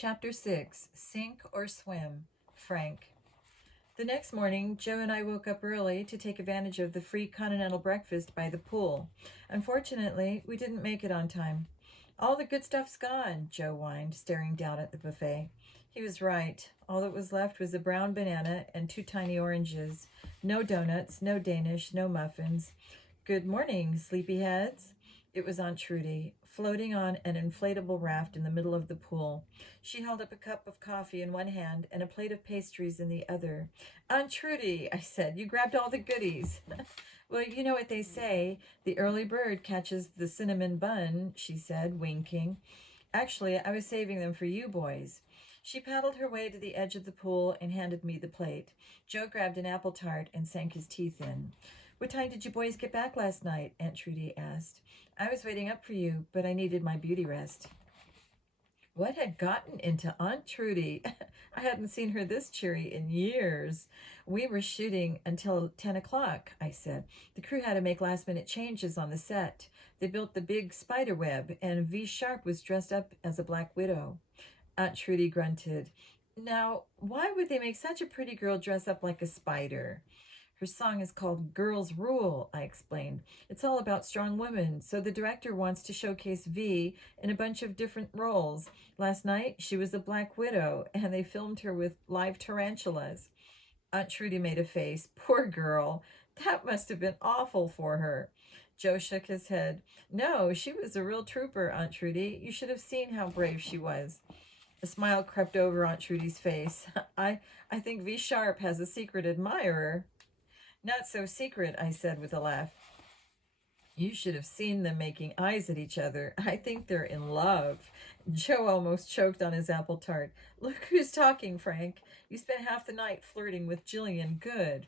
Chapter 6, Sink or Swim, Frank. The next morning, Joe and I woke up early to take advantage of the free continental breakfast by the pool. Unfortunately, we didn't make it on time. All the good stuff's gone, Joe whined, staring down at the buffet. He was right. All that was left was a brown banana and 2 tiny oranges. No donuts, no Danish, no muffins. Good morning, sleepyheads. It was Aunt Trudy, floating on an inflatable raft in the middle of the pool. She held up a cup of coffee in one hand and a plate of pastries in the other. Aunt Trudy, I said, you grabbed all the goodies. Well, you know what they say, the early bird catches the cinnamon bun, she said, winking. Actually, I was saving them for you boys. She paddled her way to the edge of the pool and handed me the plate. Joe grabbed an apple tart and sank his teeth in. What time did you boys get back last night? Aunt Trudy asked. I was waiting up for you, but I needed my beauty rest. What had gotten into Aunt Trudy? I hadn't seen her this cheery in years. We were shooting until 10 o'clock, I said. The crew had to make last-minute changes on the set. They built the big spider web, and V Sharp was dressed up as a Black Widow. Aunt Trudy grunted. Now, why would they make such a pretty girl dress up like a spider? Her song is called Girls Rule, I explained. It's all about strong women, so the director wants to showcase V in a bunch of different roles. Last night, she was a Black Widow, and they filmed her with live tarantulas. Aunt Trudy made a face. Poor girl. That must have been awful for her. Joe shook his head. No, she was a real trooper, Aunt Trudy. You should have seen how brave she was. A smile crept over Aunt Trudy's face. I think V Sharp has a secret admirer. Not so secret, I said with a laugh. You should have seen them making eyes at each other. I think they're in love. Joe almost choked on his apple tart. Look who's talking, Frank. You spent half the night flirting with Jillian Good.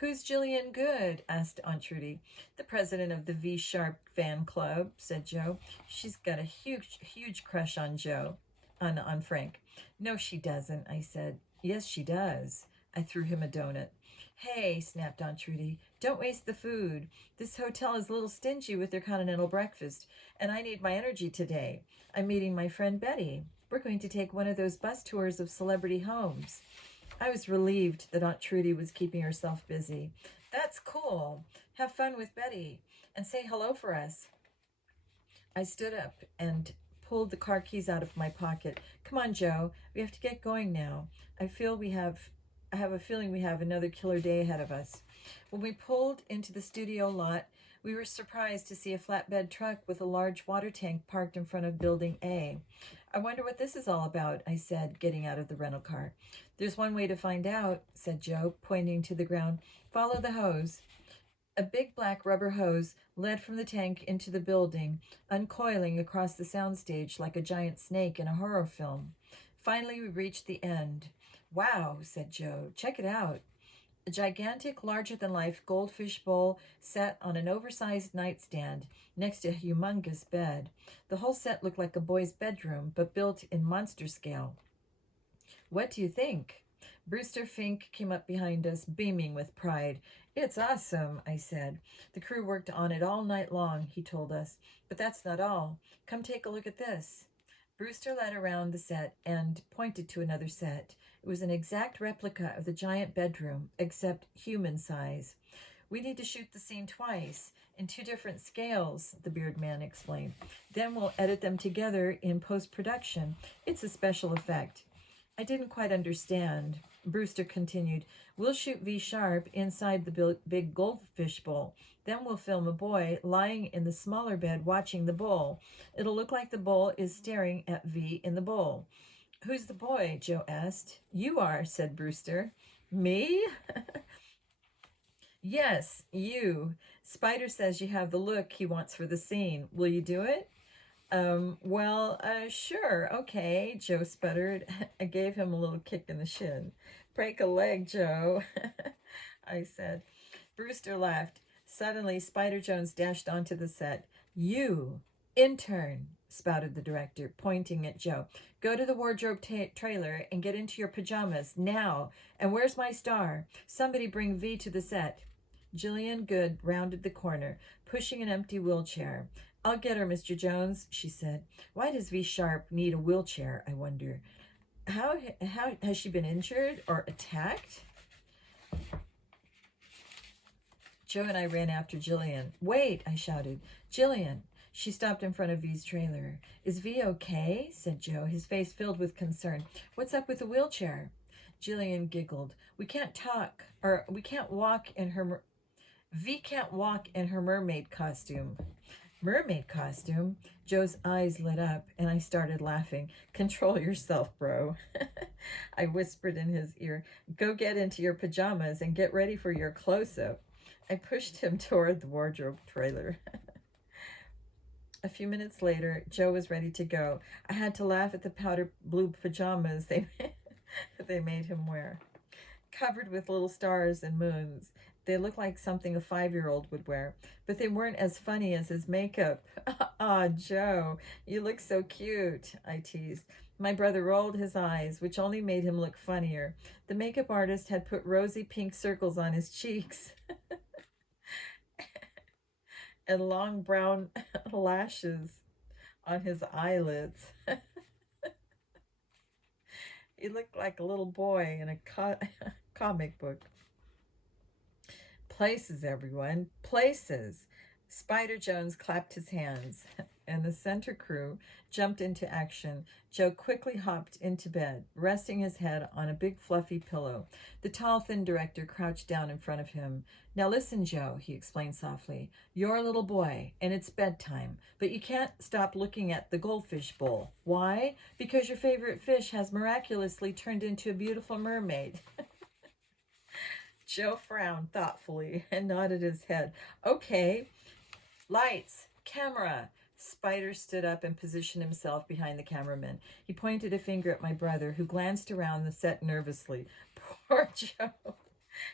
Who's Jillian Good? Asked Aunt Trudy. The president of the V Sharp fan club, said Joe. She's got a huge crush on Joe. On Frank. No, she doesn't, I said. Yes, she does. I threw him a donut. Hey, snapped Aunt Trudy, don't waste the food. This hotel is a little stingy with their continental breakfast, and I need my energy today. I'm meeting my friend Betty. We're going to take one of those bus tours of celebrity homes. I was relieved that Aunt Trudy was keeping herself busy. That's cool. Have fun with Betty, and say hello for us. I stood up and pulled the car keys out of my pocket. Come on, Joe. We have to get going now. I have a feeling we have another killer day ahead of us. When we pulled into the studio lot, we were surprised to see a flatbed truck with a large water tank parked in front of Building A. I wonder what this is all about, I said, getting out of the rental car. There's one way to find out, said Joe, pointing to the ground. Follow the hose. A big black rubber hose led from the tank into the building, uncoiling across the soundstage like a giant snake in a horror film. Finally, we reached the end. Wow, said Joe. Check it out. A gigantic, larger-than-life goldfish bowl sat on an oversized nightstand next to a humongous bed. The whole set looked like a boy's bedroom, but built in monster scale. What do you think? Brewster Fink came up behind us, beaming with pride. It's awesome, I said. The crew worked on it all night long, he told us. But that's not all. Come take a look at this. Brewster led around the set and pointed to another set. It was an exact replica of the giant bedroom, except human size. We need to shoot the scene twice, in 2 different scales, the beard man explained. Then we'll edit them together in post-production. It's a special effect. I didn't quite understand. Brewster continued, we'll shoot V Sharp inside the big goldfish bowl. Then we'll film a boy lying in the smaller bed watching the bowl. It'll look like the bowl is staring at V in the bowl. Who's the boy? Joe asked. You are, said Brewster. Me? Yes, you. Spider says you have the look he wants for the scene. Will you do it? Sure, okay, Joe sputtered. I gave him a little kick in the shin. Break a leg, Joe, I said. Brewster laughed. Suddenly, Spider Jones dashed onto the set. You, intern, spouted the director, pointing at Joe. Go to the wardrobe trailer and get into your pajamas, now. And where's my star? Somebody bring V to the set. Jillian Good rounded the corner, pushing an empty wheelchair. I'll get her, Mr. Jones, she said. Why does V Sharp need a wheelchair, I wonder? How has she been injured or attacked? Joe and I ran after Jillian. Wait, I shouted. Jillian. She stopped in front of V's trailer. Is V okay? Said Joe, his face filled with concern. What's up with the wheelchair? Jillian giggled. We can't walk in her... V can't walk in her mermaid costume. Mermaid costume? Joe's eyes lit up, and I started laughing. Control yourself, bro. I whispered in his ear, go get into your pajamas and get ready for your close-up. I pushed him toward the wardrobe trailer. A few minutes later, Joe was ready to go. I had to laugh at the powder blue pajamas they made him wear. Covered with little stars and moons. They looked like something a 5-year-old would wear, but they weren't as funny as his makeup. Ah, Joe, you look so cute, I teased. My brother rolled his eyes, which only made him look funnier. The makeup artist had put rosy pink circles on his cheeks and long brown lashes on his eyelids. He looked like a little boy in a comic book. Places, everyone. Places. Spider Jones clapped his hands, and the center crew jumped into action. Joe quickly hopped into bed, resting his head on a big fluffy pillow. The tall, thin director crouched down in front of him. Now listen, Joe, he explained softly. You're a little boy, and it's bedtime, but you can't stop looking at the goldfish bowl. Why? Because your favorite fish has miraculously turned into a beautiful mermaid. Joe frowned thoughtfully and nodded his head. Okay. Lights, camera. Spider stood up and positioned himself behind the cameraman. He pointed a finger at my brother, who glanced around the set nervously. Poor Joe.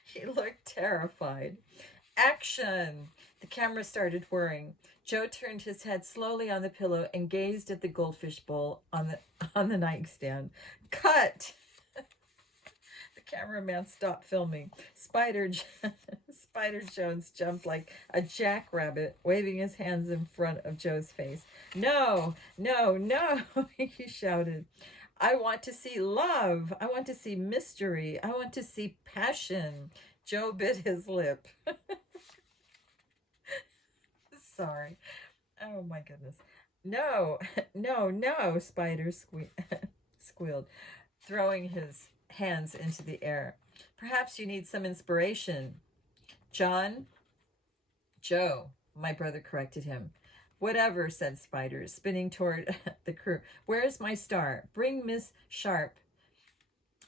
He looked terrified. Action! The camera started whirring. Joe turned his head slowly on the pillow and gazed at the goldfish bowl on the nightstand. Cut! Cameraman stopped filming. Spider Jones jumped like a jackrabbit, waving his hands in front of Joe's face. No, no, no, he shouted. I want to see love. I want to see mystery. I want to see passion. Joe bit his lip. Sorry. Oh, my goodness. No, no, no, Spider squealed, throwing his hands into the air. Perhaps you need some inspiration. Joe, my brother corrected him. Whatever, said Spider, spinning toward the crew. Where's my star? Bring Miss Sharp.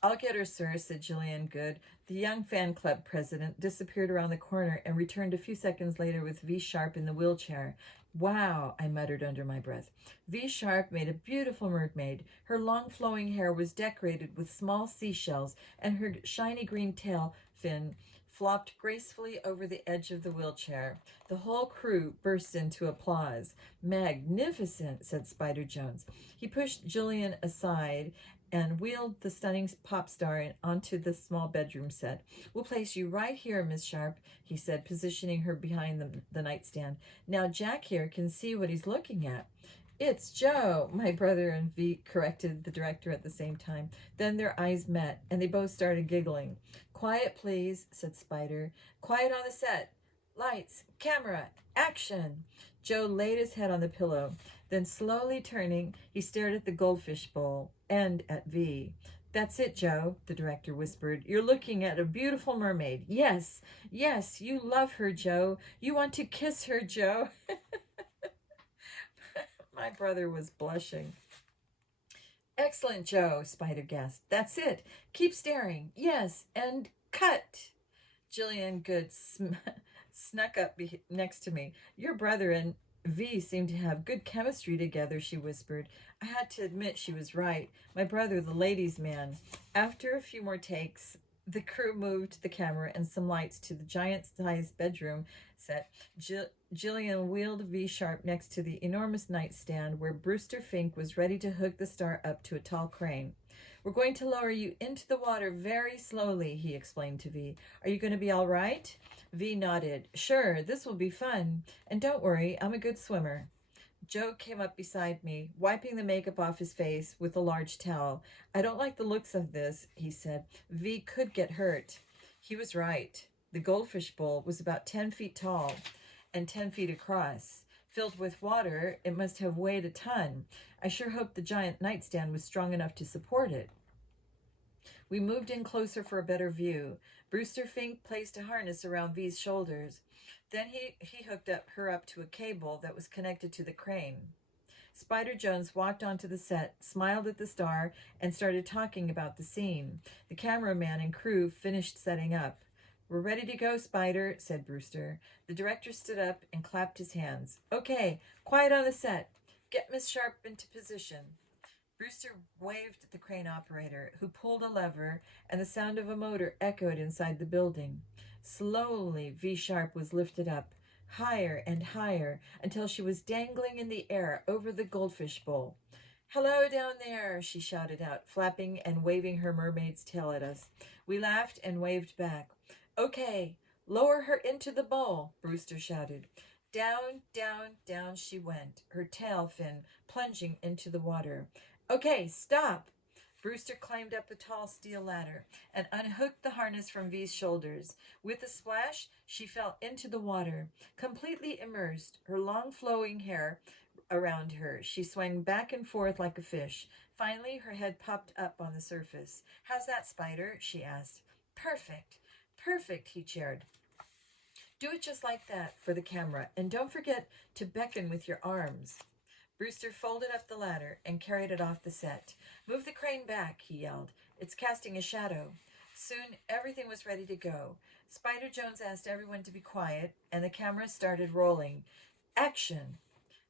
I'll get her, sir, said Jillian Good. The young fan club president disappeared around the corner and returned a few seconds later with V Sharp in the wheelchair. Wow, I muttered under my breath. V Sharp made a beautiful mermaid. Her long flowing hair was decorated with small seashells, and her shiny green tail fin flopped gracefully over the edge of the wheelchair. The whole crew burst into applause. Magnificent, said Spider Jones. He pushed Jillian aside and wheeled the stunning pop star onto the small bedroom set. We'll place you right here, Miss Sharp, he said, positioning her behind the nightstand. Now Jack here can see what he's looking at. It's Joe, my brother and V corrected the director at the same time. Then their eyes met, and they both started giggling. Quiet, please, said Spider. Quiet on the set. Lights, camera, action. Joe laid his head on the pillow. Then slowly turning, he stared at the goldfish bowl and at V. That's it, Joe, the director whispered. You're looking at a beautiful mermaid. Yes, yes, you love her, Joe. You want to kiss her, Joe. My brother was blushing. Excellent, Joe, Spider gasped. That's it. Keep staring. Yes, and cut. Jillian Good snuck up next to me. Your brother and V seem to have good chemistry together, she whispered. I had to admit she was right. My brother, the ladies' man. After a few more takes, the crew moved the camera and some lights to the giant-sized bedroom set. Jillian wheeled V Sharp next to the enormous nightstand where Brewster Fink was ready to hook the star up to a tall crane. We're going to lower you into the water very slowly, he explained to V. Are you going to be all right? V nodded. Sure, this will be fun. And don't worry, I'm a good swimmer. Joe came up beside me, wiping the makeup off his face with a large towel. I don't like the looks of this, he said. V could get hurt. He was right. The goldfish bowl was about 10 feet tall and 10 feet across. Filled with water, it must have weighed a ton. I sure hoped the giant nightstand was strong enough to support it. We moved in closer for a better view. Brewster Fink placed a harness around V's shoulders. Then he hooked her up to a cable that was connected to the crane. Spider Jones walked onto the set, smiled at the star, and started talking about the scene. The cameraman and crew finished setting up. "We're ready to go, Spider," said Brewster. The director stood up and clapped his hands. "Okay, quiet on the set. Get Miss Sharp into position." Brewster waved at the crane operator, who pulled a lever, and the sound of a motor echoed inside the building. Slowly, V Sharp was lifted up, higher and higher, until she was dangling in the air over the goldfish bowl. "Hello down there," she shouted out, flapping and waving her mermaid's tail at us. We laughed and waved back. "Okay, lower her into the bowl," Brewster shouted. Down, down, down she went, her tail fin plunging into the water. "Okay, stop!" Brewster climbed up a tall steel ladder and unhooked the harness from V's shoulders. With a splash, she fell into the water, completely immersed, her long flowing hair around her. She swung back and forth like a fish. Finally, her head popped up on the surface. "How's that, Spider?" she asked. "Perfect, perfect," he cheered. "Do it just like that for the camera, and don't forget to beckon with your arms." Brewster folded up the ladder and carried it off the set. "Move the crane back," he yelled. "It's casting a shadow." Soon everything was ready to go. Spider Jones asked everyone to be quiet, and the camera started rolling. Action!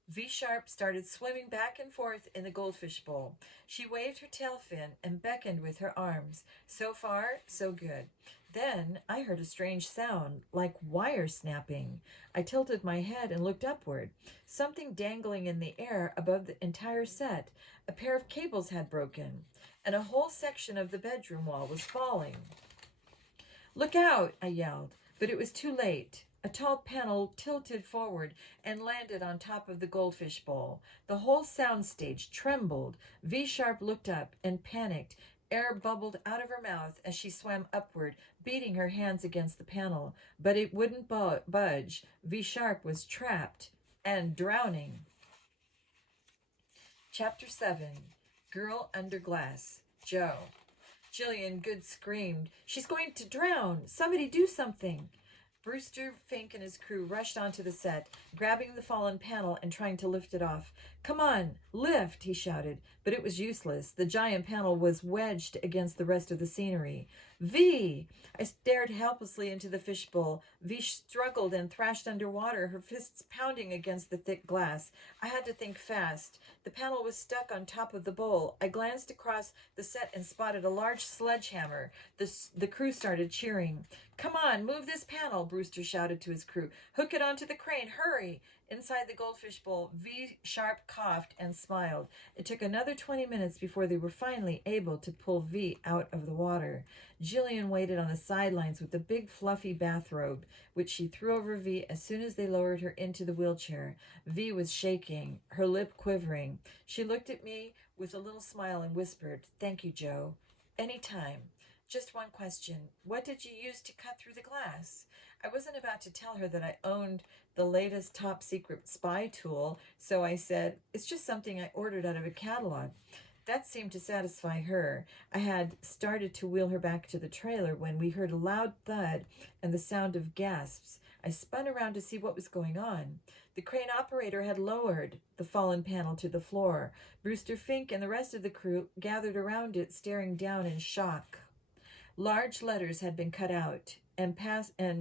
V Sharp started swimming back and forth in the goldfish bowl. She waved her tail fin and beckoned with her arms. So far, so good. Then I heard a strange sound, like wire snapping. I tilted my head and looked upward. Something dangling in the air above the entire set. A pair of cables had broken, and a whole section of the bedroom wall was falling. "Look out!" I yelled, but it was too late. A tall panel tilted forward and landed on top of the goldfish bowl. The whole soundstage trembled. V Sharp looked up and panicked. Air bubbled out of her mouth as she swam upward, beating her hands against the panel. But it wouldn't budge. V Sharp was trapped and drowning. Chapter 7. Girl Under Glass. Joe. Jillian Good screamed, "She's going to drown! Somebody do something!" Brewster Fink and his crew rushed onto the set, grabbing the fallen panel and trying to lift it off. "Come on, lift!" he shouted, but it was useless. The giant panel was wedged against the rest of the scenery. "V!" I stared helplessly into the fishbowl. V struggled and thrashed underwater, her fists pounding against the thick glass. I had to think fast. The panel was stuck on top of the bowl. I glanced across the set and spotted a large sledgehammer. The crew started cheering. "Come on, move this panel," Brewster shouted to his crew. "Hook it onto the crane, hurry!" Inside the goldfish bowl, V Sharp coughed and smiled. It took another 20 minutes before they were finally able to pull V out of the water. Jillian waited on the sidelines with a big fluffy bathrobe, which she threw over V as soon as they lowered her into the wheelchair. V was shaking, her lip quivering. She looked at me with a little smile and whispered, "Thank you, Joe. Anytime. Just one question. What did you use to cut through the glass?" I wasn't about to tell her that I owned the latest top secret spy tool, so I said, "It's just something I ordered out of a catalog." That seemed to satisfy her. I had started to wheel her back to the trailer when we heard a loud thud and the sound of gasps. I spun around to see what was going on. The crane operator had lowered the fallen panel to the floor. Brewster Fink and the rest of the crew gathered around it, staring down in shock. Large letters had been cut out and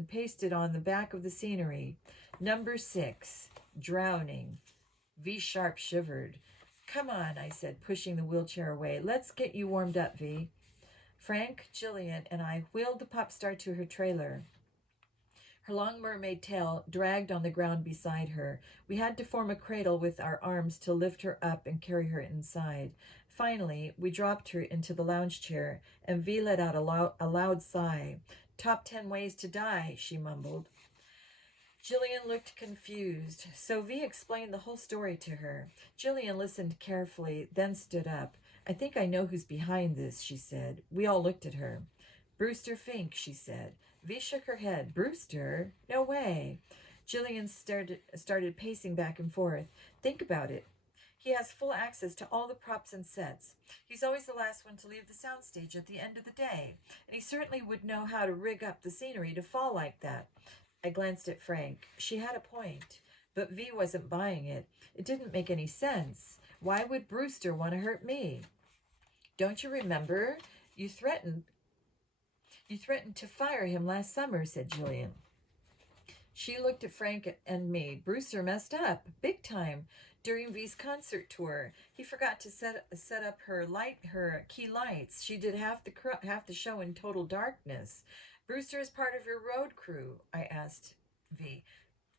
pasted on the back of the scenery. Number 6, drowning. V Sharp shivered. "Come on," I said, pushing the wheelchair away. "Let's get you warmed up, V." Frank, Jillian, and I wheeled the pop star to her trailer. Her long mermaid tail dragged on the ground beside her. We had to form a cradle with our arms to lift her up and carry her inside. Finally, we dropped her into the lounge chair, and V let out a loud sigh. "Top 10 ways to die," she mumbled. Jillian looked confused, so V explained the whole story to her. Jillian listened carefully, then stood up. I think I know who's behind this, she said. We all looked at her. Brewster Fink, she said. V shook her head. Brewster? No way. Jillian started pacing back and forth. Think about it. He has full access to all the props and sets. He's always the last one to leave the soundstage at the end of the day, and he certainly would know how to rig up the scenery to fall like that. I glanced at Frank. She had a point, but V wasn't buying it. It didn't make any sense. Why would Brewster want to hurt me? Don't you remember? You threatened to fire him last summer, said Jillian. She looked at Frank and me. Brewster messed up, big time, during V's concert tour. He forgot to set up her key lights. She did half the show in total darkness. Brewster is part of your road crew, I asked V.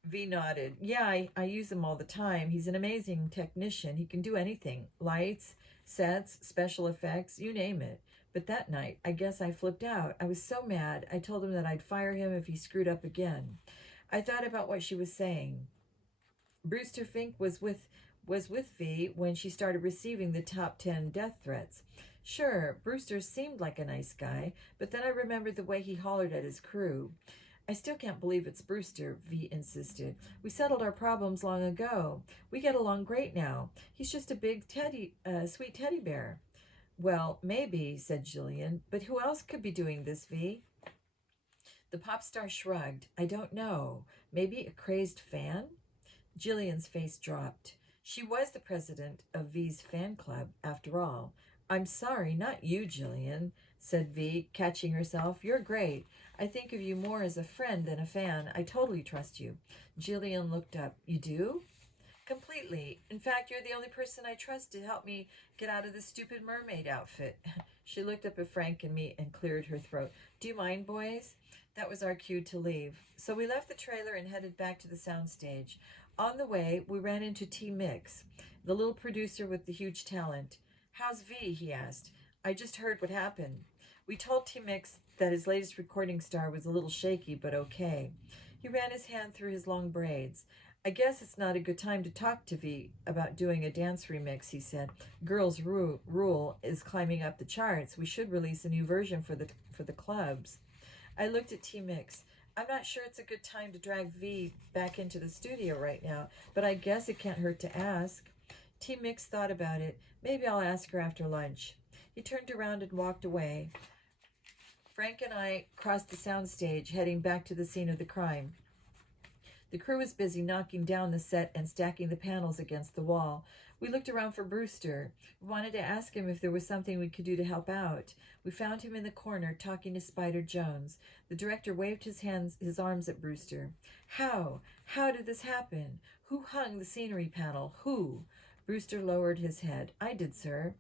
V nodded. Yeah, I use him all the time. He's an amazing technician. He can do anything. Lights, sets, special effects, you name it. But that night, I guess I flipped out. I was so mad. I told him that I'd fire him if he screwed up again. I thought about what she was saying. Brewster Fink was with V when she started receiving the top 10 death threats. Sure, Brewster seemed like a nice guy, but then I remembered the way he hollered at his crew. I still can't believe it's Brewster, V insisted. We settled our problems long ago. We get along great now. He's just a big sweet teddy bear. Well, maybe, said Jillian, but who else could be doing this, V? The pop star shrugged. I don't know. Maybe a crazed fan? Jillian's face dropped. She was the president of V's fan club, after all. I'm sorry, not you, Jillian, said V, catching herself. You're great. I think of you more as a friend than a fan. I totally trust you. Jillian looked up. You do? Completely. In fact, you're the only person I trust to help me get out of this stupid mermaid outfit. She looked up at Frank and me and cleared her throat. Do you mind, boys? That was our cue to leave. So we left the trailer and headed back to the soundstage. On the way, we ran into T. Mix, the little producer with the huge talent. How's V? He asked. I just heard what happened. We told T. Mix that his latest recording star was a little shaky, but okay. He ran his hand through his long braids. I guess it's not a good time to talk to V about doing a dance remix, he said. Girls' Rule is climbing up the charts. We should release a new version for the clubs. I looked at T. Mix. I'm not sure it's a good time to drag V back into the studio right now, but I guess it can't hurt to ask. T. Mix thought about it. Maybe I'll ask her after lunch. He turned around and walked away. Frank and I crossed the soundstage, heading back to the scene of the crime. The crew was busy knocking down the set and stacking the panels against the wall. We looked around for Brewster. We wanted to ask him if there was something we could do to help out. We found him in the corner talking to Spider Jones. The director waved his arms at Brewster. How? How did this happen? Who hung the scenery panel? Who? Brewster lowered his head. I did, sir.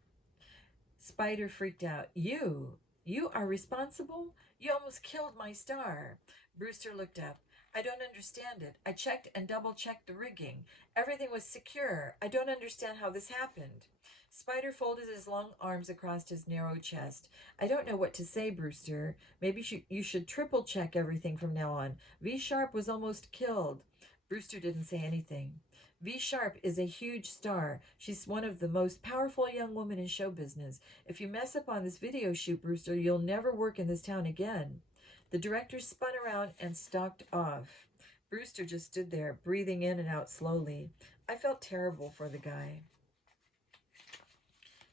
Spider freaked out. You? You are responsible? You almost killed my star. Brewster looked up. I don't understand it. I checked and double-checked the rigging. Everything was secure. I don't understand how this happened. Spider folded his long arms across his narrow chest. I don't know what to say, Brewster. Maybe you should triple-check everything from now on. V Sharp was almost killed. Brewster didn't say anything. V Sharp is a huge star. She's one of the most powerful young women in show business. If you mess up on this video shoot, Brewster, you'll never work in this town again. The director spun around and stalked off. Brewster just stood there, breathing in and out slowly. I felt terrible for the guy.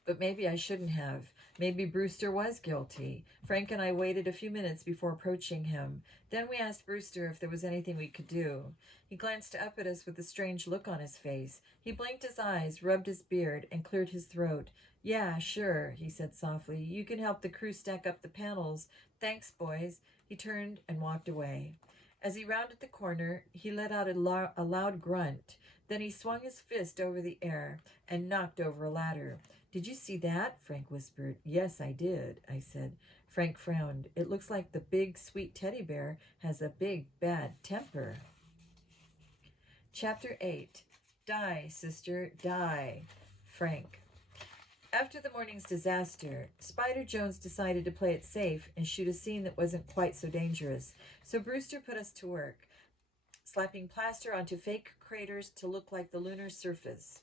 But maybe I shouldn't have. Maybe Brewster was guilty. Frank and I waited a few minutes before approaching him. Then we asked Brewster if there was anything we could do. He glanced up at us with a strange look on his face. He blinked his eyes, rubbed his beard, and cleared his throat. Yeah, sure, he said softly. You can help the crew stack up the panels. Thanks, boys. He turned and walked away. As he rounded the corner, he let out a loud grunt. Then he swung his fist over the air and knocked over a ladder. Did you see that? Frank whispered. Yes, I did, I said. Frank frowned. It looks like the big, sweet teddy bear has a big, bad temper. Chapter 8. Die, sister, die. Frank. After the morning's disaster, Spider Jones decided to play it safe and shoot a scene that wasn't quite so dangerous. So Brewster put us to work. slapping plaster onto fake craters to look like the lunar surface.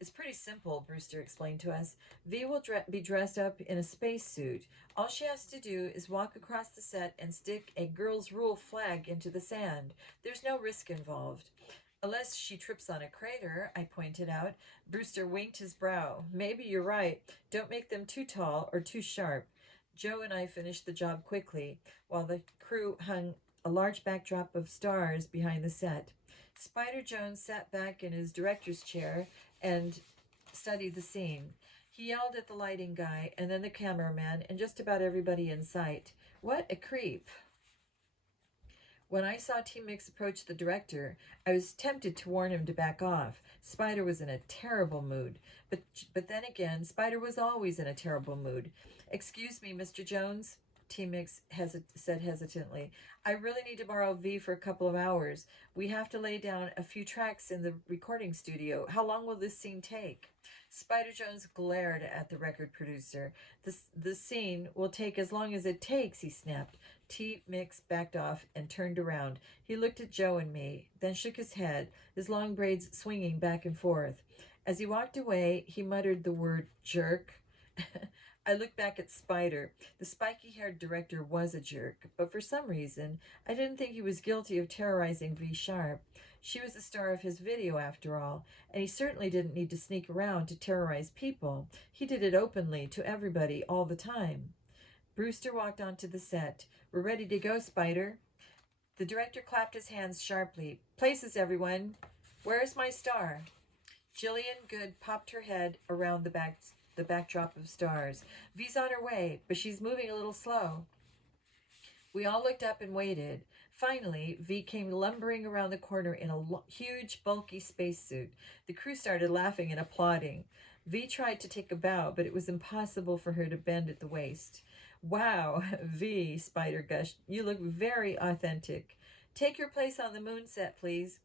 It's pretty simple, Brewster explained to us. V will be dressed up in a spacesuit. All she has to do is walk across the set and stick a girls' rule flag into the sand. There's no risk involved. Unless she trips on a crater, I pointed out. Brewster winked his brow. Maybe you're right. Don't make them too tall or too sharp. Joe and I finished the job quickly, while the crew hung a large backdrop of stars behind the set. Spider Jones sat back in his director's chair and studied the scene. He yelled at the lighting guy and then the cameraman and just about everybody in sight. What a creep. When I saw Team Mix approach the director, I was tempted to warn him to back off. Spider was in a terrible mood. But then again, Spider was always in a terrible mood. Excuse me, Mr. Jones, Team Mix said hesitantly. I really need to borrow V for a couple of hours. We have to lay down a few tracks in the recording studio. How long will this scene take? Spider Jones glared at the record producer. The scene will take as long as it takes, he snapped. Team Mix backed off and turned around. He looked at Joe and me, then shook his head, his long braids swinging back and forth. As he walked away, he muttered the word jerk. I looked back at Spider. The spiky-haired director was a jerk, but for some reason, I didn't think he was guilty of terrorizing V Sharp. She was the star of his video, after all, and he certainly didn't need to sneak around to terrorize people. He did it openly, to everybody, all the time. Brewster walked onto the set. We're ready to go, Spider. The director clapped his hands sharply. Places, everyone. Where's my star? Jillian Good popped her head around the backdrop of stars. V's on her way, but she's moving a little slow. We all looked up and waited. Finally, V came lumbering around the corner in a huge, bulky spacesuit. The crew started laughing and applauding. V tried to take a bow, but it was impossible for her to bend at the waist. Wow, V, Spider gushed. You look very authentic. Take your place on the moon set, please.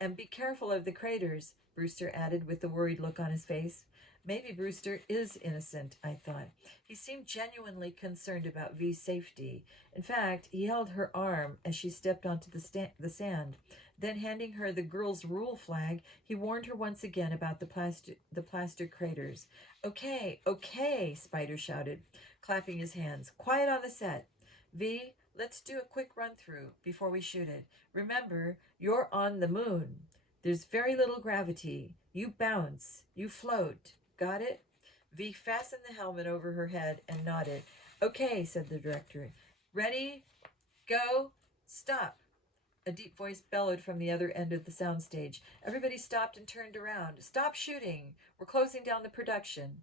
And be careful of the craters, Brewster added with a worried look on his face. Maybe Brewster is innocent, I thought. He seemed genuinely concerned about V's safety. In fact, he held her arm as she stepped onto the sand. Then, handing her the girls' rule flag, he warned her once again about the plaster craters. Okay, Spider shouted, clapping his hands. Quiet on the set. V, let's do a quick run-through before we shoot it. Remember, you're on the moon. There's very little gravity. You bounce. You float. Got it? V fastened the helmet over her head and nodded. Okay, said the director. Ready? Go. Stop. A deep voice bellowed from the other end of the soundstage. Everybody stopped and turned around. Stop shooting. We're closing down the production.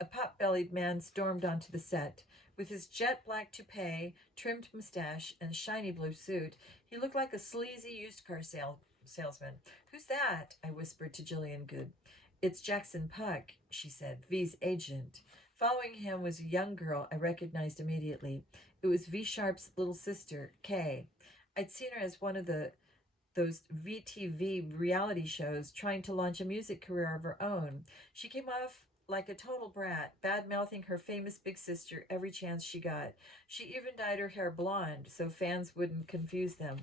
A pot-bellied man stormed onto the set. With his jet-black toupee, trimmed mustache, and shiny blue suit, he looked like a sleazy used-car salesman. Who's that? I whispered to Jillian Good. It's Jackson Puck, she said, V's agent. Following him was a young girl I recognized immediately. It was V Sharp's little sister, Kay. I'd seen her as one of those VTV reality shows trying to launch a music career of her own. She came off like a total brat, bad-mouthing her famous big sister every chance she got. She even dyed her hair blonde so fans wouldn't confuse them.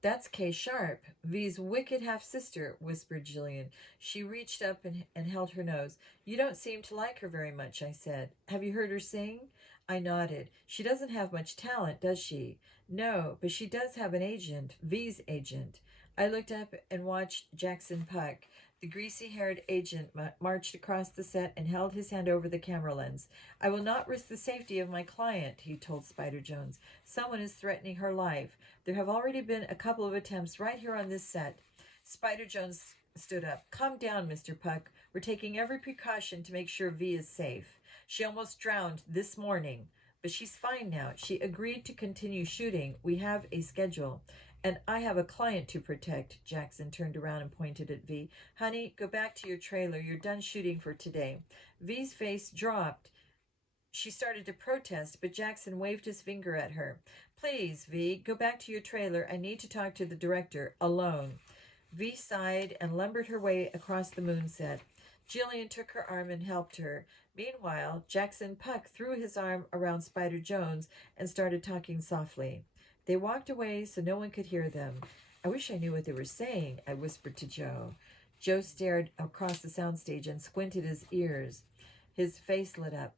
That's Kay Sharp, V's wicked half-sister, whispered Jillian. She reached up and held her nose. You don't seem to like her very much, I said. Have you heard her sing? I nodded. She doesn't have much talent, does she? No, but she does have an agent, V's agent. I looked up and watched Jackson Puck. The greasy-haired agent marched across the set and held his hand over the camera lens. I will not risk the safety of my client, he told Spider Jones. Someone is threatening her life. There have already been a couple of attempts right here on this set. Spider Jones stood up. Calm down, Mr. Puck. We're taking every precaution to make sure V is safe. She almost drowned this morning, but she's fine now. She agreed to continue shooting. We have a schedule. And I have a client to protect. Jackson turned around and pointed at V. Honey, go back to your trailer. You're done shooting for today. V's face dropped. She started to protest, but Jackson waved his finger at her. Please, V, go back to your trailer. I need to talk to the director alone. V sighed and lumbered her way across the moon set. Jillian took her arm and helped her. Meanwhile, Jackson Puck threw his arm around Spider Jones and started talking softly. They walked away so no one could hear them. I wish I knew what they were saying, I whispered to Joe. Joe stared across the soundstage and squinted his ears. His face lit up.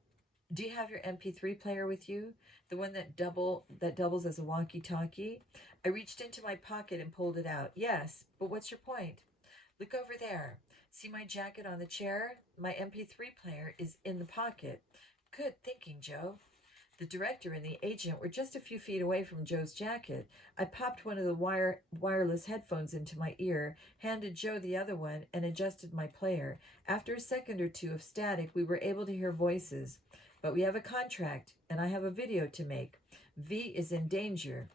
Do you have your MP3 player with you? The one that doubles as a walkie-talkie? I reached into my pocket and pulled it out. Yes, but what's your point? Look over there. See my jacket on the chair? My MP3 player is in the pocket. Good thinking, Joe. The director and the agent were just a few feet away from Joe's jacket. I popped one of the wireless headphones into my ear, handed Joe the other one, and adjusted my player. After a second or two of static, we were able to hear voices. But we have a contract, and I have a video to make. V is in danger.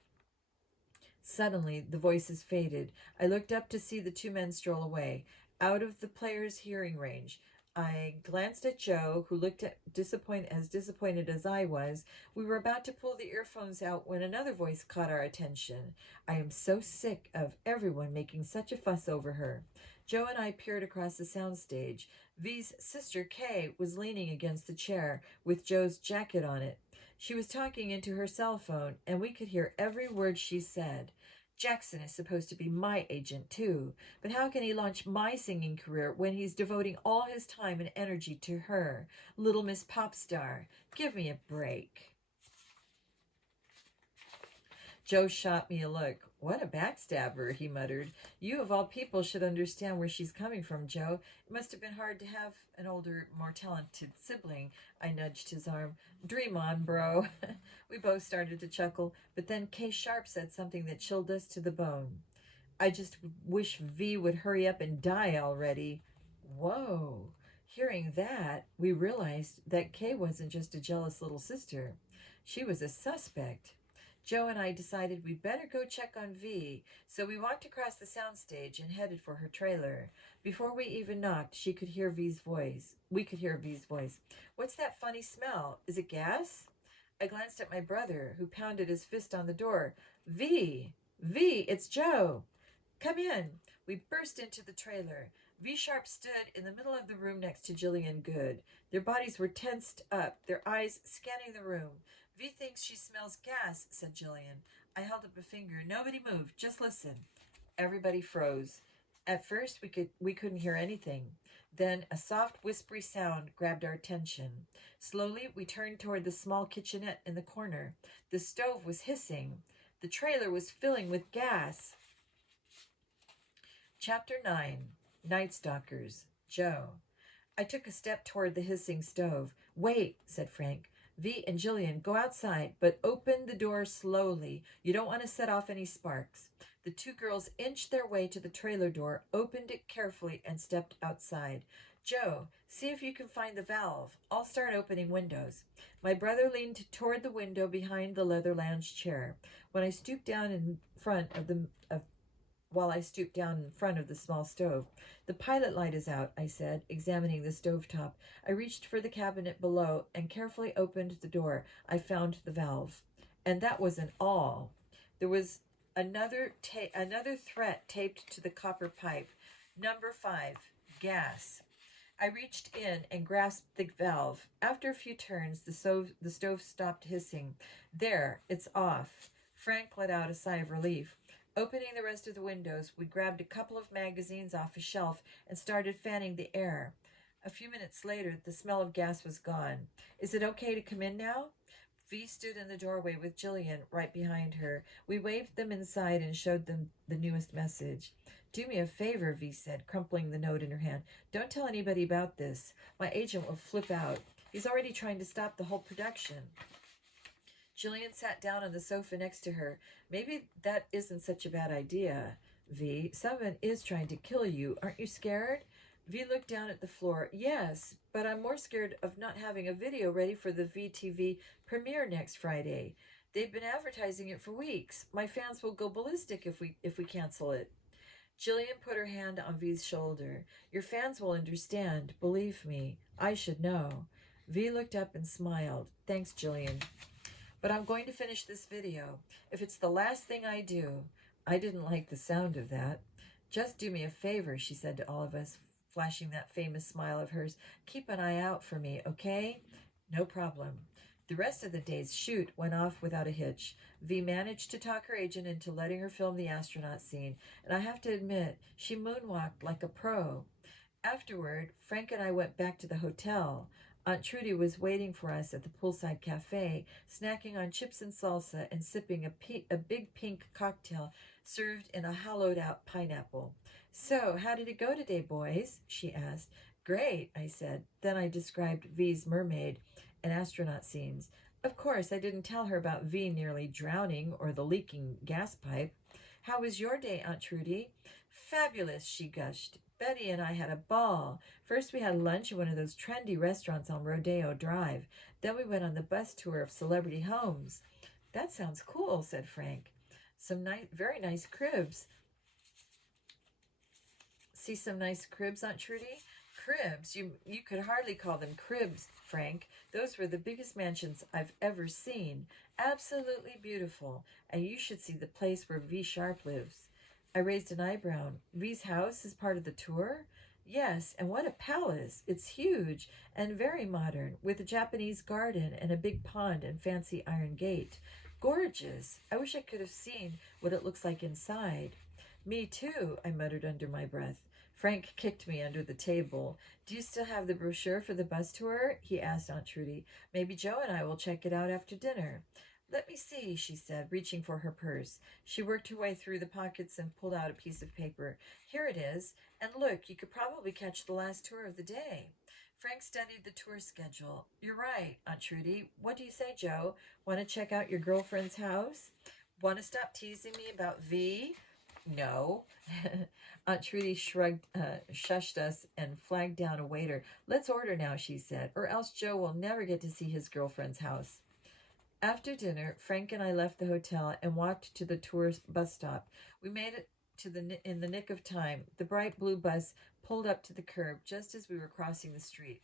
Suddenly, the voices faded. I looked up to see the two men stroll away, out of the player's hearing range. I glanced at Joe, who looked disappointed as I was. We were about to pull the earphones out when another voice caught our attention. I am so sick of everyone making such a fuss over her. Joe and I peered across the soundstage. V's sister, Kay, was leaning against the chair with Joe's jacket on it. She was talking into her cell phone, and we could hear every word she said. Jackson is supposed to be my agent, too. But how can he launch my singing career when he's devoting all his time and energy to her? Little Miss Popstar. Give me a break. Joe shot me a look. What a backstabber, he muttered. You, of all people, should understand where she's coming from, Joe. It must have been hard to have an older, more talented sibling. I nudged his arm. Dream on, bro. We both started to chuckle, but then Kay Sharp said something that chilled us to the bone. I just wish V would hurry up and die already. Whoa. Hearing that, we realized that Kay wasn't just a jealous little sister. She was a suspect. Joe and I decided we'd better go check on V, so we walked across the soundstage and headed for her trailer. Before we even knocked, we could hear V's voice. What's that funny smell? Is it gas? I glanced at my brother, who pounded his fist on the door. V, it's Joe. Come in. We burst into the trailer. V Sharp stood in the middle of the room next to Jillian Good. Their bodies were tensed up, their eyes scanning the room. V thinks she smells gas, said Jillian. I held up a finger. Nobody moved. Just listen. Everybody froze. At first, we couldn't hear anything. Then a soft, whispery sound grabbed our attention. Slowly, we turned toward the small kitchenette in the corner. The stove was hissing. The trailer was filling with gas. Chapter 9. Night Stalkers. Joe. I took a step toward the hissing stove. Wait, said Frank. V and Jillian, go outside, but open the door slowly. You don't want to set off any sparks. The two girls inched their way to the trailer door, opened it carefully, and stepped outside. Joe, see if you can find the valve. I'll start opening windows. My brother leaned toward the window behind the leather lounge chair. While I stooped down in front of the small stove. The pilot light is out, I said, examining the stovetop. I reached for the cabinet below and carefully opened the door. I found the valve. And that wasn't all. There was another threat taped to the copper pipe. Number 5, gas. I reached in and grasped the valve. After a few turns, the stove stopped hissing. There, it's off. Frank let out a sigh of relief. Opening the rest of the windows, we grabbed a couple of magazines off a shelf and started fanning the air. A few minutes later, the smell of gas was gone. Is it okay to come in now? V stood in the doorway with Jillian right behind her. We waved them inside and showed them the newest message. Do me a favor, V said, crumpling the note in her hand. Don't tell anybody about this. My agent will flip out. He's already trying to stop the whole production. Jillian sat down on the sofa next to her. Maybe that isn't such a bad idea, V. Someone is trying to kill you. Aren't you scared? V looked down at the floor. Yes, but I'm more scared of not having a video ready for the VTV premiere next Friday. They've been advertising it for weeks. My fans will go ballistic if we cancel it. Jillian put her hand on V's shoulder. Your fans will understand. Believe me, I should know. V looked up and smiled. Thanks, Jillian. But I'm going to finish this video. If it's the last thing I do. I didn't like the sound of that. Just do me a favor, she said to all of us. flashing that famous smile of hers. "Keep an eye out for me, okay?" "No problem." The rest of the day's shoot went off without a hitch. V managed to talk her agent into letting her film the astronaut scene, and I have to admit, she moonwalked like a pro. Afterward, Frank and I went back to the hotel. Aunt Trudy was waiting for us at the poolside cafe, snacking on chips and salsa and sipping a big pink cocktail served in a hollowed out pineapple. "So, how did it go today, boys?" she asked. "Great," I said. Then I described V's mermaid and astronaut scenes. Of course, I didn't tell her about V nearly drowning or the leaking gas pipe. "How was your day, Aunt Trudy?" "Fabulous," she gushed. "Betty and I had a ball. First we had lunch at one of those trendy restaurants on Rodeo Drive. Then we went on the bus tour of celebrity homes." "That sounds cool," said Frank. "Some very nice cribs." "See some nice cribs, Aunt Trudy?" "Cribs? You could hardly call them cribs, Frank. Those were the biggest mansions I've ever seen. Absolutely beautiful. And you should see the place where V Sharp lives." I raised an eyebrow. "V's house is part of the tour?" "Yes, and what a palace! It's huge and very modern, with a Japanese garden and a big pond and fancy iron gate. Gorgeous! I wish I could have seen what it looks like inside." "Me too," I muttered under my breath. Frank kicked me under the table. "Do you still have the brochure for the bus tour?" he asked Aunt Trudy. "Maybe Joe and I will check it out after dinner." "Let me see," she said, reaching for her purse. She worked her way through the pockets and pulled out a piece of paper. "Here it is. And look, you could probably catch the last tour of the day." Frank studied the tour schedule. "You're right, Aunt Trudy. What do you say, Joe? Want to check out your girlfriend's house? Want to stop teasing me about V?" "No." Aunt Trudy shushed us and flagged down a waiter. "Let's order now," she said, "or else Joe will never get to see his girlfriend's house." After dinner, Frank and I left the hotel and walked to the tour bus stop. We made it in the nick of time. The bright blue bus pulled up to the curb just as we were crossing the street.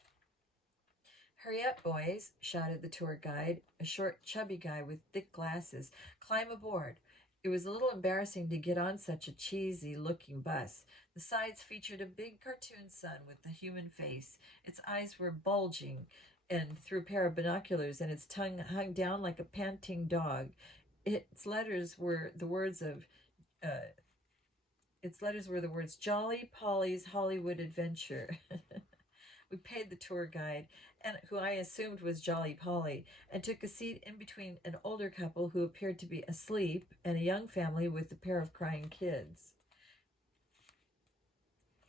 "Hurry up, boys," shouted the tour guide, a short, chubby guy with thick glasses. "Climb aboard." It was a little embarrassing to get on such a cheesy-looking bus. The sides featured a big cartoon sun with a human face. Its eyes were bulging and through a pair of binoculars, and its tongue hung down like a panting dog. Its letters were the words "Jolly Polly's Hollywood Adventure." We paid the tour guide, and who I assumed was Jolly Polly, and took a seat in between an older couple who appeared to be asleep and a young family with a pair of crying kids.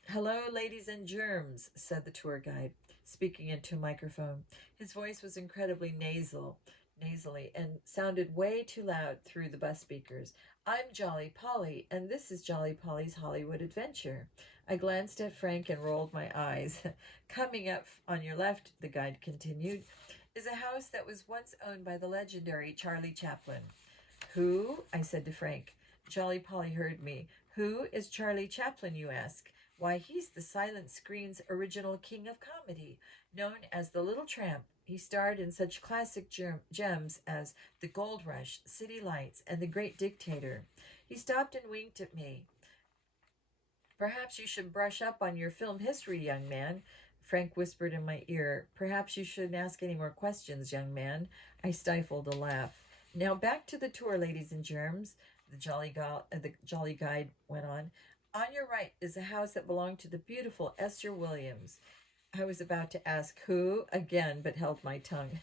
"Hello, ladies and germs," said the tour guide, speaking into a microphone. His voice was incredibly nasally, and sounded way too loud through the bus speakers. "I'm Jolly Polly, and this is Jolly Polly's Hollywood Adventure." I glanced at Frank and rolled my eyes. "Coming up on your left," the guide continued, "is a house that was once owned by the legendary Charlie Chaplin." "Who?" I said to Frank. Jolly Polly heard me. "Who is Charlie Chaplin, you ask? Why, he's the silent screen's original king of comedy, known as the Little Tramp. He starred in such classic gems as The Gold Rush, City Lights, and The Great Dictator." He stopped and winked at me. "Perhaps you should brush up on your film history, young man." Frank whispered in my ear. "Perhaps you shouldn't ask any more questions, young man." I stifled a laugh. "Now back to the tour, ladies and germs," the jolly guide went on. "On your right is a house that belonged to the beautiful Esther Williams." I was about to ask who again, but held my tongue.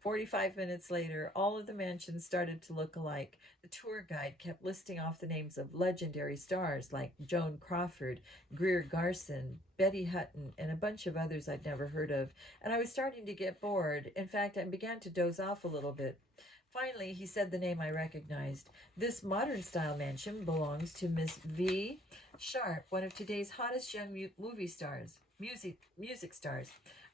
45 minutes later, all of the mansions started to look alike. The tour guide kept listing off the names of legendary stars like Joan Crawford, Greer Garson, Betty Hutton, and a bunch of others I'd never heard of, and I was starting to get bored. In fact, I began to doze off a little bit. Finally, he said the name I recognized. "This modern-style mansion belongs to Miss V. Sharp, one of today's hottest young music stars."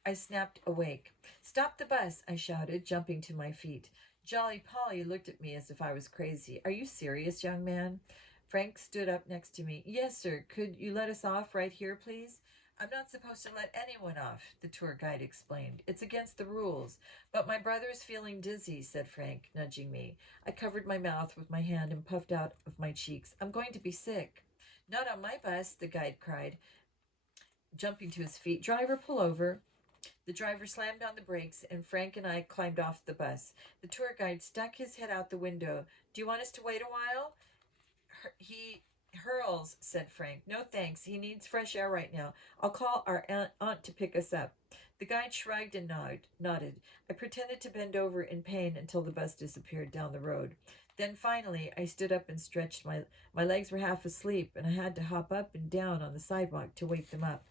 I snapped awake. "Stop the bus," I shouted, jumping to my feet. Jolly Polly looked at me as if I was crazy. "Are you serious, young man?" Frank stood up next to me. "Yes, sir. Could you let us off right here, please?" "I'm not supposed to let anyone off," the tour guide explained. "It's against the rules." "But my brother is feeling dizzy," said Frank, nudging me. I covered my mouth with my hand and puffed out of my cheeks. "I'm going to be sick." "Not on my bus," the guide cried. jumping to his feet. "Driver, pull over." The driver slammed on the brakes, and Frank and I climbed off the bus. The tour guide stuck his head out the window. "Do you want us to wait a while?" He hurls, said Frank. "No thanks. He needs fresh air right now. I'll call our aunt to pick us up." The guide shrugged and nodded. I pretended to bend over in pain until the bus disappeared down the road. Then finally I stood up and stretched. My legs were half asleep, and I had to hop up and down on the sidewalk to wake them up.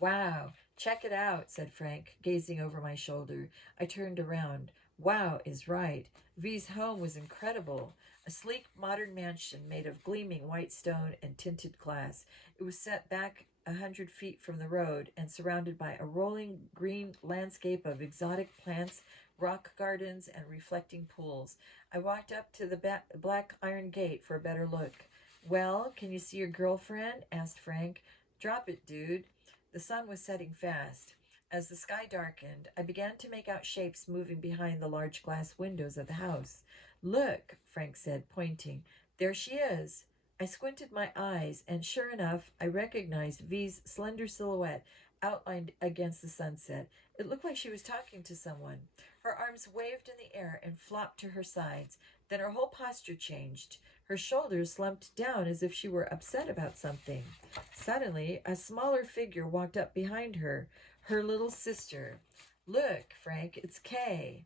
"Wow, check it out," said Frank, gazing over my shoulder. I turned around. Wow is right. V's home was incredible. A sleek modern mansion made of gleaming white stone and tinted glass. It was set back 100 feet from the road and surrounded by a rolling green landscape of exotic plants, rock gardens, and reflecting pools. I walked up to the black iron gate for a better look. "Well, can you see your girlfriend?" asked Frank. "Drop it, dude." The sun was setting fast. As the sky darkened, I began to make out shapes moving behind the large glass windows of the house. "Look," Frank said, pointing. "There she is." I squinted my eyes, and sure enough, I recognized V's slender silhouette outlined against the sunset. It looked like she was talking to someone. Her arms waved in the air and flopped to her sides. Then her whole posture changed. Her shoulders slumped down as if she were upset about something. Suddenly, a smaller figure walked up behind her, her little sister. "Look, Frank, it's Kay."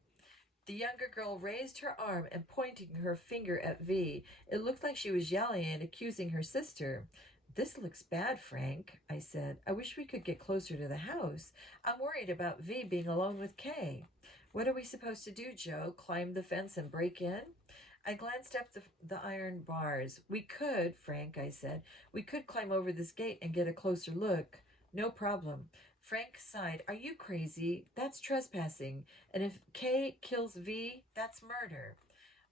The younger girl raised her arm and pointing her finger at V. It looked like she was yelling and accusing her sister. "This looks bad, Frank," I said. "I wish we could get closer to the house. I'm worried about V being alone with Kay." "What are we supposed to do, Joe? Climb the fence and break in?" I glanced up the iron bars. "We could, Frank," I said. "We could climb over this gate and get a closer look." "No problem." Frank sighed. "Are you crazy? That's trespassing. And if Kay kills V, that's murder."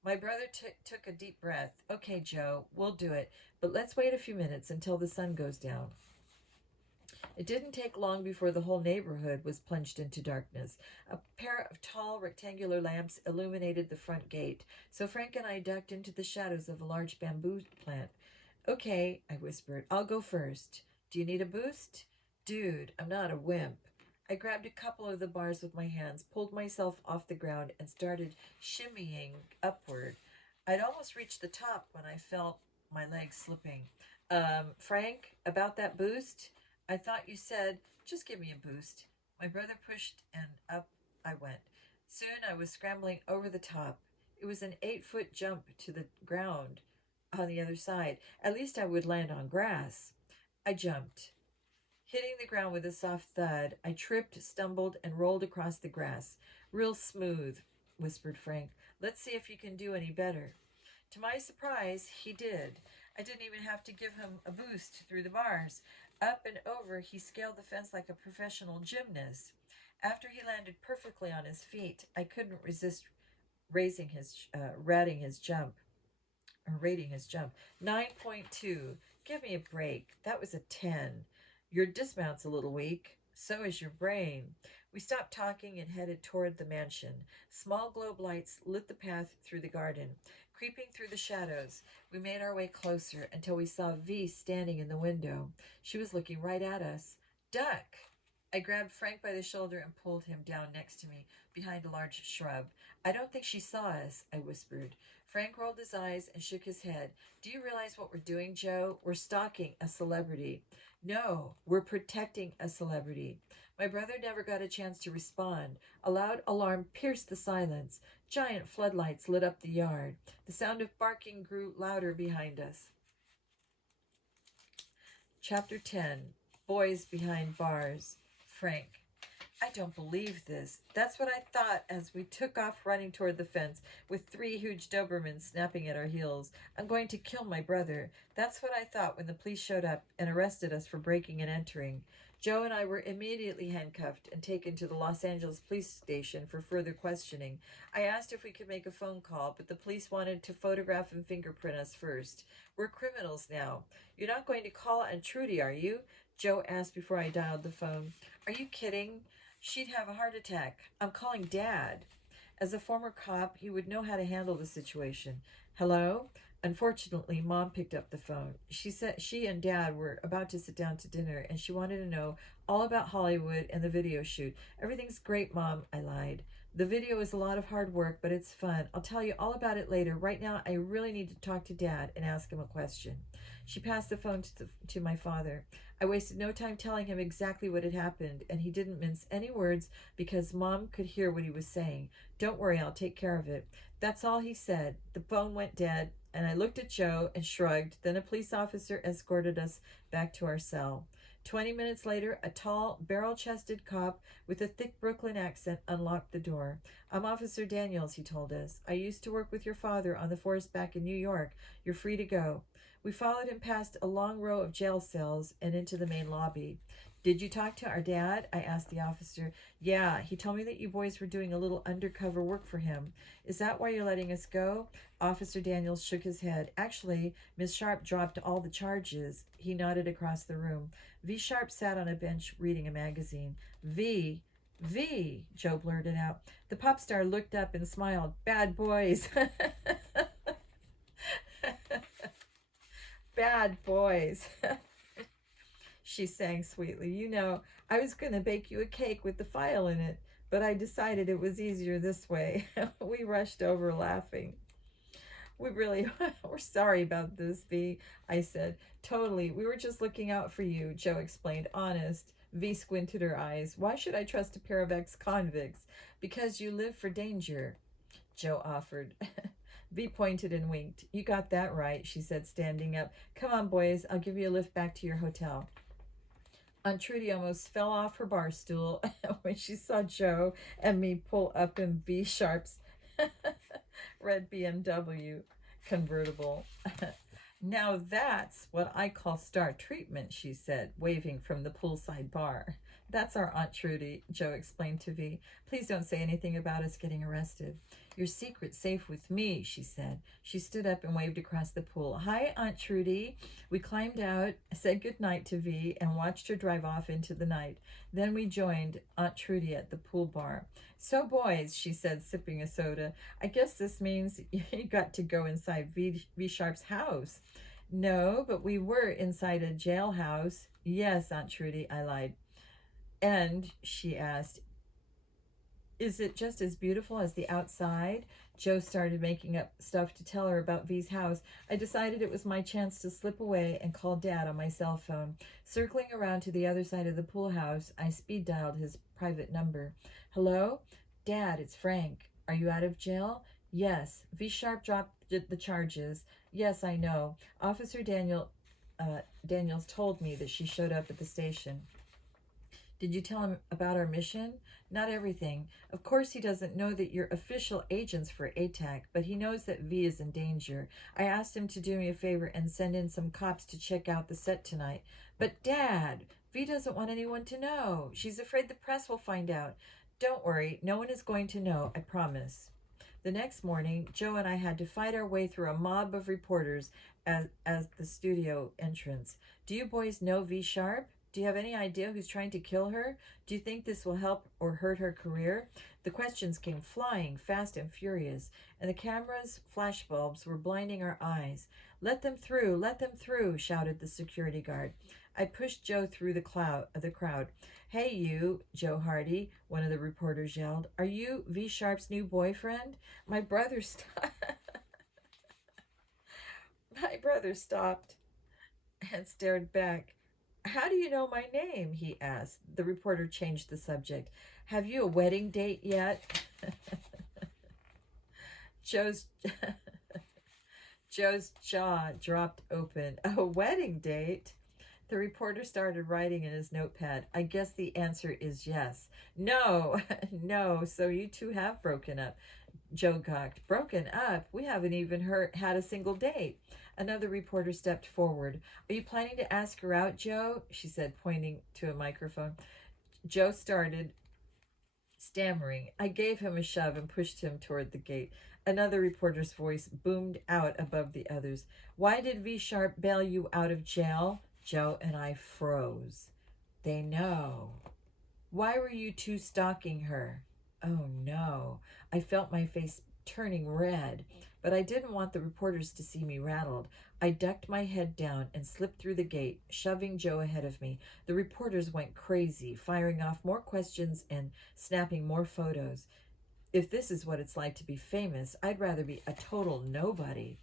My brother took a deep breath. "Okay, Joe, we'll do it. But let's wait a few minutes until the sun goes down." It didn't take long before the whole neighborhood was plunged into darkness. A pair of tall rectangular lamps illuminated the front gate, so Frank and I ducked into the shadows of a large bamboo plant. "Okay," I whispered. "I'll go first. Do you need a boost?" "Dude, I'm not a wimp." I grabbed a couple of the bars with my hands, pulled myself off the ground, and started shimmying upward. I'd almost reached the top when I felt my legs slipping. Frank, about that boost?" "I thought you said, just give me a boost." My brother pushed, and up I went. Soon I was scrambling over the top. It was an 8-foot jump to the ground on the other side. At least I would land on grass. I jumped. Hitting the ground with a soft thud, I tripped, stumbled, and rolled across the grass. "Real smooth," whispered Frank. "Let's see if you can do any better." To my surprise, he did. I didn't even have to give him a boost through the bars. Up and over, he scaled the fence like a professional gymnast. After he landed perfectly on his feet, I couldn't resist rating his jump. 9.2. Give me a break. That was a 10. Your dismount's a little weak. So is your brain. We stopped talking and headed toward the mansion. Small globe lights lit the path through the garden. Creeping through the shadows, we made our way closer until we saw V standing in the window. She was looking right at us. "Duck!" I grabbed Frank by the shoulder and pulled him down next to me, behind a large shrub. "I don't think she saw us," I whispered. Frank rolled his eyes and shook his head. "Do you realize what we're doing, Joe? We're stalking a celebrity." "No, we're protecting a celebrity." My brother never got a chance to respond. A loud alarm pierced the silence. Giant floodlights lit up the yard. The sound of barking grew louder behind us. Chapter 10. Boys Behind Bars. Frank. "I don't believe this. That's what I thought as we took off running toward the fence with 3 huge Dobermans snapping at our heels. I'm going to kill my brother. That's what I thought when the police showed up and arrested us for breaking and entering." Joe and I were immediately handcuffed and taken to the Los Angeles police station for further questioning. I asked if we could make a phone call, but the police wanted to photograph and fingerprint us first. "We're criminals now. You're not going to call Aunt Trudy, are you?" Joe asked before I dialed the phone. "Are you kidding? She'd have a heart attack. I'm calling Dad." As a former cop, he would know how to handle the situation. "Hello? Unfortunately, Mom picked up the phone. She said she and Dad were about to sit down to dinner, and she wanted to know all about Hollywood and the video shoot. Everything's great, Mom, I lied. The video is a lot of hard work, but it's fun. I'll tell you all about it later. Right now, I really need to talk to Dad and ask him a question. She passed the phone to my father. I wasted no time telling him exactly what had happened, and he didn't mince any words because Mom could hear what he was saying. Don't worry, I'll take care of it. That's all he said. The phone went dead, and I looked at Joe and shrugged. Then a police officer escorted us back to our cell. 20 minutes later, a tall, barrel-chested cop with a thick Brooklyn accent unlocked the door. I'm Officer Daniels, he told us. I used to work with your father on the force back in New York. You're free to go. We followed him past a long row of jail cells and into the main lobby. Did you talk to our dad? I asked the officer. Yeah, he told me that you boys were doing a little undercover work for him. Is that why you're letting us go? Officer Daniels shook his head. Actually, Miss Sharp dropped all the charges. He nodded across the room. V. Sharp sat on a bench reading a magazine. V, Joe blurted out. The pop star looked up and smiled. Bad boys. Bad boys. She sang sweetly. You know, I was going to bake you a cake with the file in it, but I decided it was easier this way. We rushed over laughing. We're sorry about this, V, I said. Totally. We were just looking out for you, Joe explained. Honest. V squinted her eyes. Why should I trust a pair of ex-convicts? Because you live for danger, Joe offered. V pointed and winked. You got that right, she said, standing up. Come on, boys. I'll give you a lift back to your hotel. Aunt Trudy almost fell off her bar stool when she saw Joe and me pull up in V. Sharp's red BMW convertible. Now that's what I call star treatment, she said, waving from the poolside bar. That's our Aunt Trudy, Joe explained to V. Please don't say anything about us getting arrested. Your secret's safe with me, she said. She stood up and waved across the pool. Hi, Aunt Trudy. We climbed out, said goodnight to V, and watched her drive off into the night. Then we joined Aunt Trudy at the pool bar. So, boys, she said, sipping a soda, I guess this means you got to go inside V. Sharp's house. No, but we were inside a jailhouse. Yes, Aunt Trudy, I lied. And, she asked, is it just as beautiful as the outside? Joe started making up stuff to tell her about V's house. I decided it was my chance to slip away and call Dad on my cell phone. Circling around to the other side of the pool house, I speed dialed his private number. Hello? Dad, it's Frank. Are you out of jail? Yes. V. Sharp dropped the charges. Yes, I know. Officer Daniels told me that she showed up at the station. Did you tell him about our mission? Not everything. Of course he doesn't know that you're official agents for ATAC, but he knows that V is in danger. I asked him to do me a favor and send in some cops to check out the set tonight. But Dad, V doesn't want anyone to know. She's afraid the press will find out. Don't worry, no one is going to know, I promise. The next morning, Joe and I had to fight our way through a mob of reporters as the studio entrance. Do you boys know V. Sharp? Do you have any idea who's trying to kill her? Do you think this will help or hurt her career? The questions came flying, fast and furious, and the camera's flashbulbs were blinding our eyes. Let them through, shouted the security guard. I pushed Joe through the crowd. Hey, you, Joe Hardy, one of the reporters yelled. Are you V. Sharp's new boyfriend? My brother stopped and stared back. How do you know my name? He asked. The reporter changed the subject. Have you a wedding date yet? Joe's jaw dropped open. A wedding date? The reporter started writing in his notepad. I guess the answer is yes. No, so you two have broken up. Joe gawked. Broken up? We haven't even had a single date. Another reporter stepped forward. Are you planning to ask her out, Joe? She said, pointing to a microphone. Joe started stammering. I gave him a shove and pushed him toward the gate. Another reporter's voice boomed out above the others. Why did V. Sharp bail you out of jail? Joe and I froze. They know. Why were you two stalking her? Oh, no. I felt my face turning red, but I didn't want the reporters to see me rattled. I ducked my head down and slipped through the gate, shoving Joe ahead of me. The reporters went crazy, firing off more questions and snapping more photos. If this is what it's like to be famous, I'd rather be a total nobody.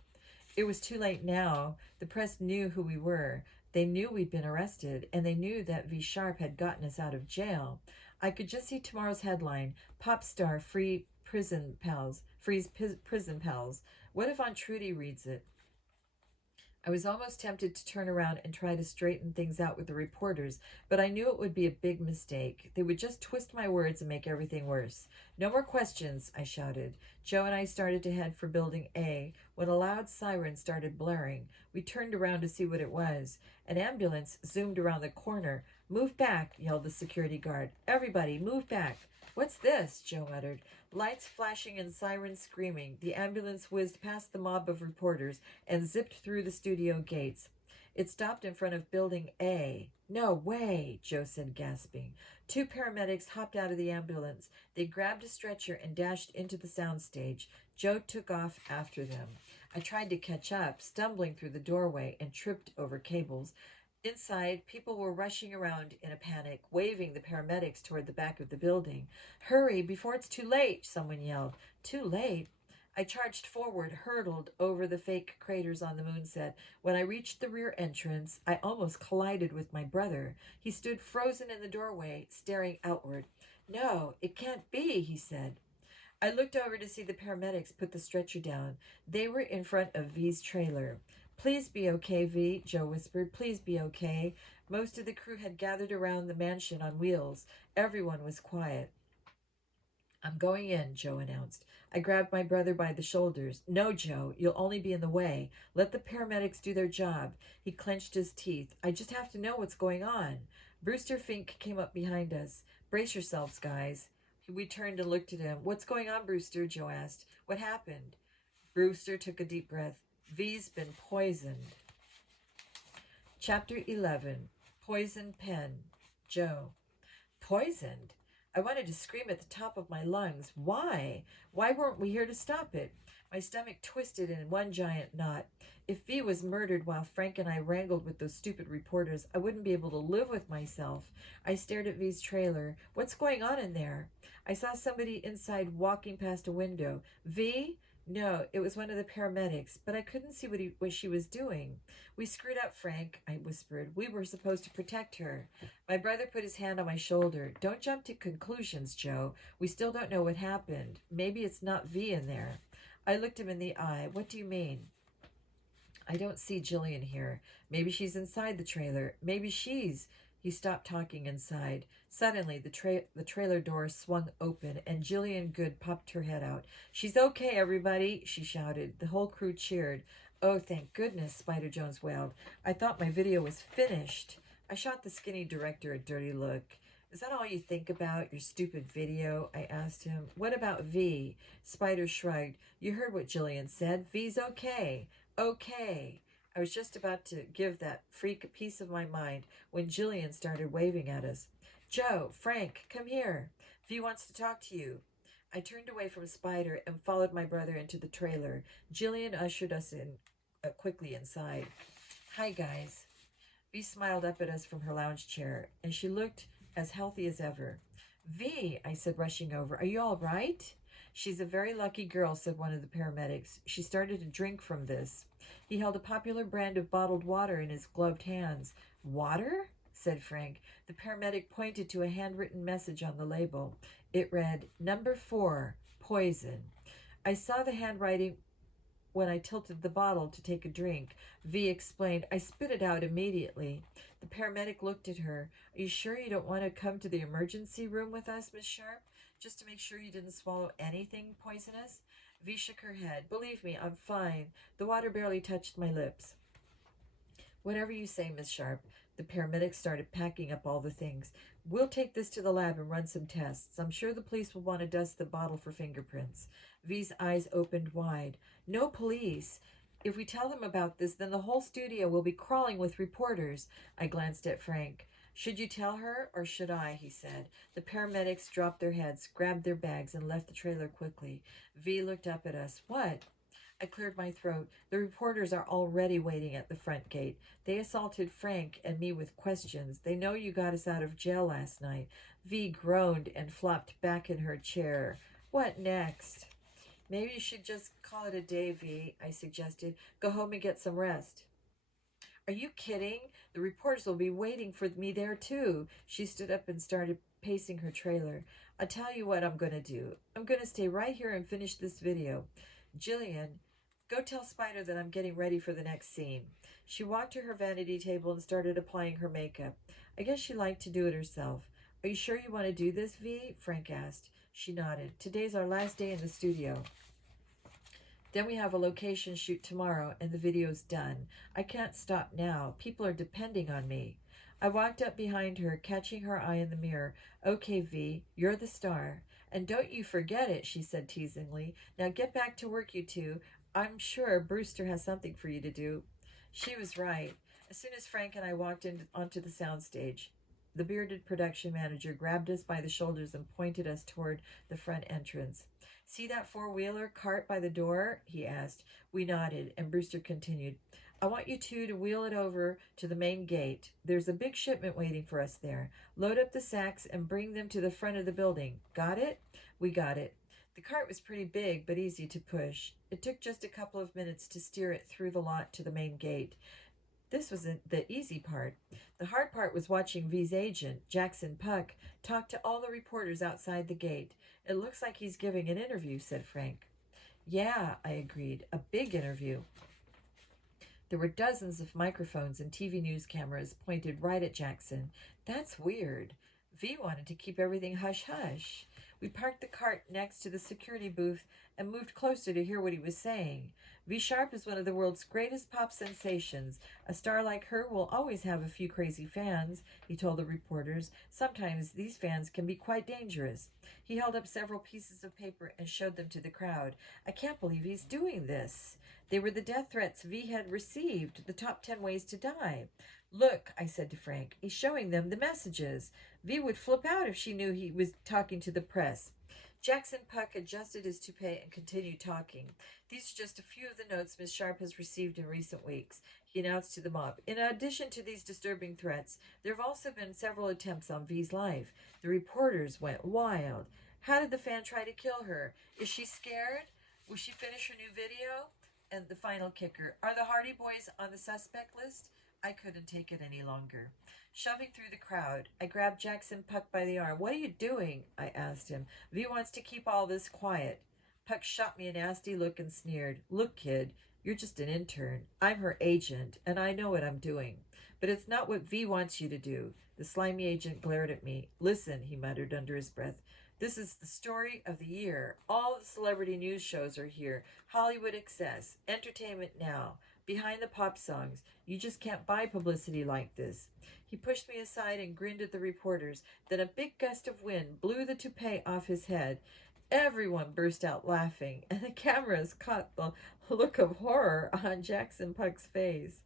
It was too late now. The press knew who we were. They knew we'd been arrested, and they knew that V Sharp had gotten us out of jail. I could just see tomorrow's headline: Pop star frees prison pals. What if Aunt Trudy reads it? I was almost tempted to turn around and try to straighten things out with the reporters, but I knew it would be a big mistake. They would just twist my words and make everything worse. "No more questions," I shouted. Joe and I started to head for Building A when a loud siren started blaring. We turned around to see what it was. An ambulance zoomed around the corner. "Move back," yelled the security guard. "Everybody, move back." "What's this?" Joe muttered. Lights flashing and sirens screaming, the ambulance whizzed past the mob of reporters and zipped through the studio gates. It stopped in front of Building A. "No way," Joe said, gasping. Two paramedics hopped out of the ambulance. They grabbed a stretcher and dashed into the soundstage. Joe took off after them. I tried to catch up, stumbling through the doorway, and tripped over cables. Inside, people were rushing around in a panic, waving the paramedics toward the back of the building. "Hurry, before it's too late," someone yelled. Too late? I charged forward, hurtled over the fake craters on the moonset. When I reached the rear entrance, I almost collided with my brother. He stood frozen in the doorway, staring outward. "No, it can't be," he said. I looked over to see the paramedics put the stretcher down. They were in front of V's trailer. "Please be okay, V," Joe whispered. "Please be okay." Most of the crew had gathered around the mansion on wheels. Everyone was quiet. "I'm going in," Joe announced. I grabbed my brother by the shoulders. "No, Joe, you'll only be in the way. Let the paramedics do their job." He clenched his teeth. "I just have to know what's going on." Brewster Fink came up behind us. "Brace yourselves, guys." We turned and looked at him. "What's going on, Brewster?" Joe asked. "What happened?" Brewster took a deep breath. "V's been poisoned." Chapter 11. Poison Pen. Joe. Poisoned? I wanted to scream at the top of my lungs. Why? Why weren't we here to stop it? My stomach twisted in one giant knot. If V was murdered while Frank and I wrangled with those stupid reporters, I wouldn't be able to live with myself. I stared at V's trailer. "What's going on in there?" I saw somebody inside walking past a window. "V?" No, it was one of the paramedics, but I couldn't see what she was doing. "We screwed up, Frank," I whispered. "We were supposed to protect her." My brother put his hand on my shoulder. "Don't jump to conclusions, Joe. We still don't know what happened. Maybe it's not V in there." I looked him in the eye. "What do you mean?" "I don't see Jillian here. Maybe she's inside the trailer. Maybe she's..." He stopped talking inside. Suddenly, the trailer door swung open, and Jillian Good popped her head out. "She's okay, everybody," she shouted. The whole crew cheered. "Oh, thank goodness," Spider Jones wailed. "I thought my video was finished." I shot the skinny director a dirty look. "Is that all you think about, your stupid video?" I asked him. "What about V?" Spider shrugged. "You heard what Jillian said. V's okay." "Okay." I was just about to give that freak a piece of my mind when Jillian started waving at us. "Joe, Frank, come here. V wants to talk to you." I turned away from Spider and followed my brother into the trailer. Jillian ushered us in quickly inside. "Hi, guys." V smiled up at us from her lounge chair, and she looked as healthy as ever. "V," I said, rushing over, "are you all right?" "She's a very lucky girl," said one of the paramedics. "She started to drink from this." He held a popular brand of bottled water in his gloved hands. "Water?" said Frank. The paramedic pointed to a handwritten message on the label. It read, "Number 4, poison." I saw the handwriting when I tilted the bottle to take a drink. V explained. I spit it out immediately. The paramedic looked at her. "Are you sure you don't want to come to the emergency room with us, Miss Sharp? Just to make sure you didn't swallow anything poisonous?" V shook her head. "Believe me, I'm fine. The water barely touched my lips." "Whatever you say, Miss Sharp." The paramedics started packing up all the things. "We'll take this to the lab and run some tests. I'm sure the police will want to dust the bottle for fingerprints." V's eyes opened wide. "No police. If we tell them about this, then the whole studio will be crawling with reporters." I glanced at Frank. Should you tell her or should I? He said. The paramedics dropped their heads, grabbed their bags, and left the trailer quickly. V looked up at us. What? I cleared my throat. The reporters are already waiting at the front gate. They assaulted Frank and me with questions. They know you got us out of jail last night. V groaned and flopped back in her chair. What next? Maybe you should just call it a day, V, I suggested. Go home and get some rest. Are you kidding? The reporters will be waiting for me there, too. She stood up and started pacing her trailer. I'll tell you what I'm going to do. I'm going to stay right here and finish this video. Jillian, go tell Spider that I'm getting ready for the next scene. She walked to her vanity table and started applying her makeup. I guess she liked to do it herself. Are you sure you want to do this, V? Frank asked. She nodded. Today's our last day in the studio. Then we have a location shoot tomorrow, and the video's done. I can't stop now. People are depending on me. I walked up behind her, catching her eye in the mirror. Okay, V, you're the star. And don't you forget it, she said teasingly. Now get back to work, you two. I'm sure Brewster has something for you to do. She was right. As soon as Frank and I walked onto the soundstage, the bearded production manager grabbed us by the shoulders and pointed us toward the front entrance. See that four-wheeler cart by the door? He asked. We nodded, and Brewster continued. I want you two to wheel it over to the main gate. There's a big shipment waiting for us there. Load up the sacks and bring them to the front of the building. Got it? We got it. The cart was pretty big, but easy to push. It took just a couple of minutes to steer it through the lot to the main gate. This wasn't the easy part. The hard part was watching V's agent, Jackson Puck, talk to all the reporters outside the gate. It looks like he's giving an interview, said Frank. Yeah, I agreed. A big interview. There were dozens of microphones and TV news cameras pointed right at Jackson. That's weird. V wanted to keep everything hush-hush. We parked the cart next to the security booth and moved closer to hear what he was saying. V Sharp is one of the world's greatest pop sensations. A star like her will always have a few crazy fans, he told the reporters. Sometimes these fans can be quite dangerous. He held up several pieces of paper and showed them to the crowd. I can't believe he's doing this. They were the death threats V had received, the top 10 ways to die. Look, I said to Frank, he's showing them the messages. V would flip out if she knew he was talking to the press. Jackson Puck adjusted his toupee and continued talking. These are just a few of the notes Miss Sharp has received in recent weeks, he announced to the mob. In addition to these disturbing threats, there have also been several attempts on V's life. The reporters went wild. How did the fan try to kill her? Is she scared? Will she finish her new video? And the final kicker, are the Hardy Boys on the suspect list? I couldn't take it any longer. Shoving through the crowd, I grabbed Jackson Puck by the arm. What are you doing? I asked him. V wants to keep all this quiet. Puck shot me a nasty look and sneered. Look, kid, you're just an intern. I'm her agent, and I know what I'm doing. But it's not what V wants you to do. The slimy agent glared at me. Listen, he muttered under his breath. This is the story of the year. All the celebrity news shows are here. Hollywood Excess, Entertainment Now, Behind the Pop Songs. You just can't buy publicity like this. He pushed me aside and grinned at the reporters. Then a big gust of wind blew the toupee off his head. Everyone burst out laughing, and the cameras caught the look of horror on Jackson Puck's face.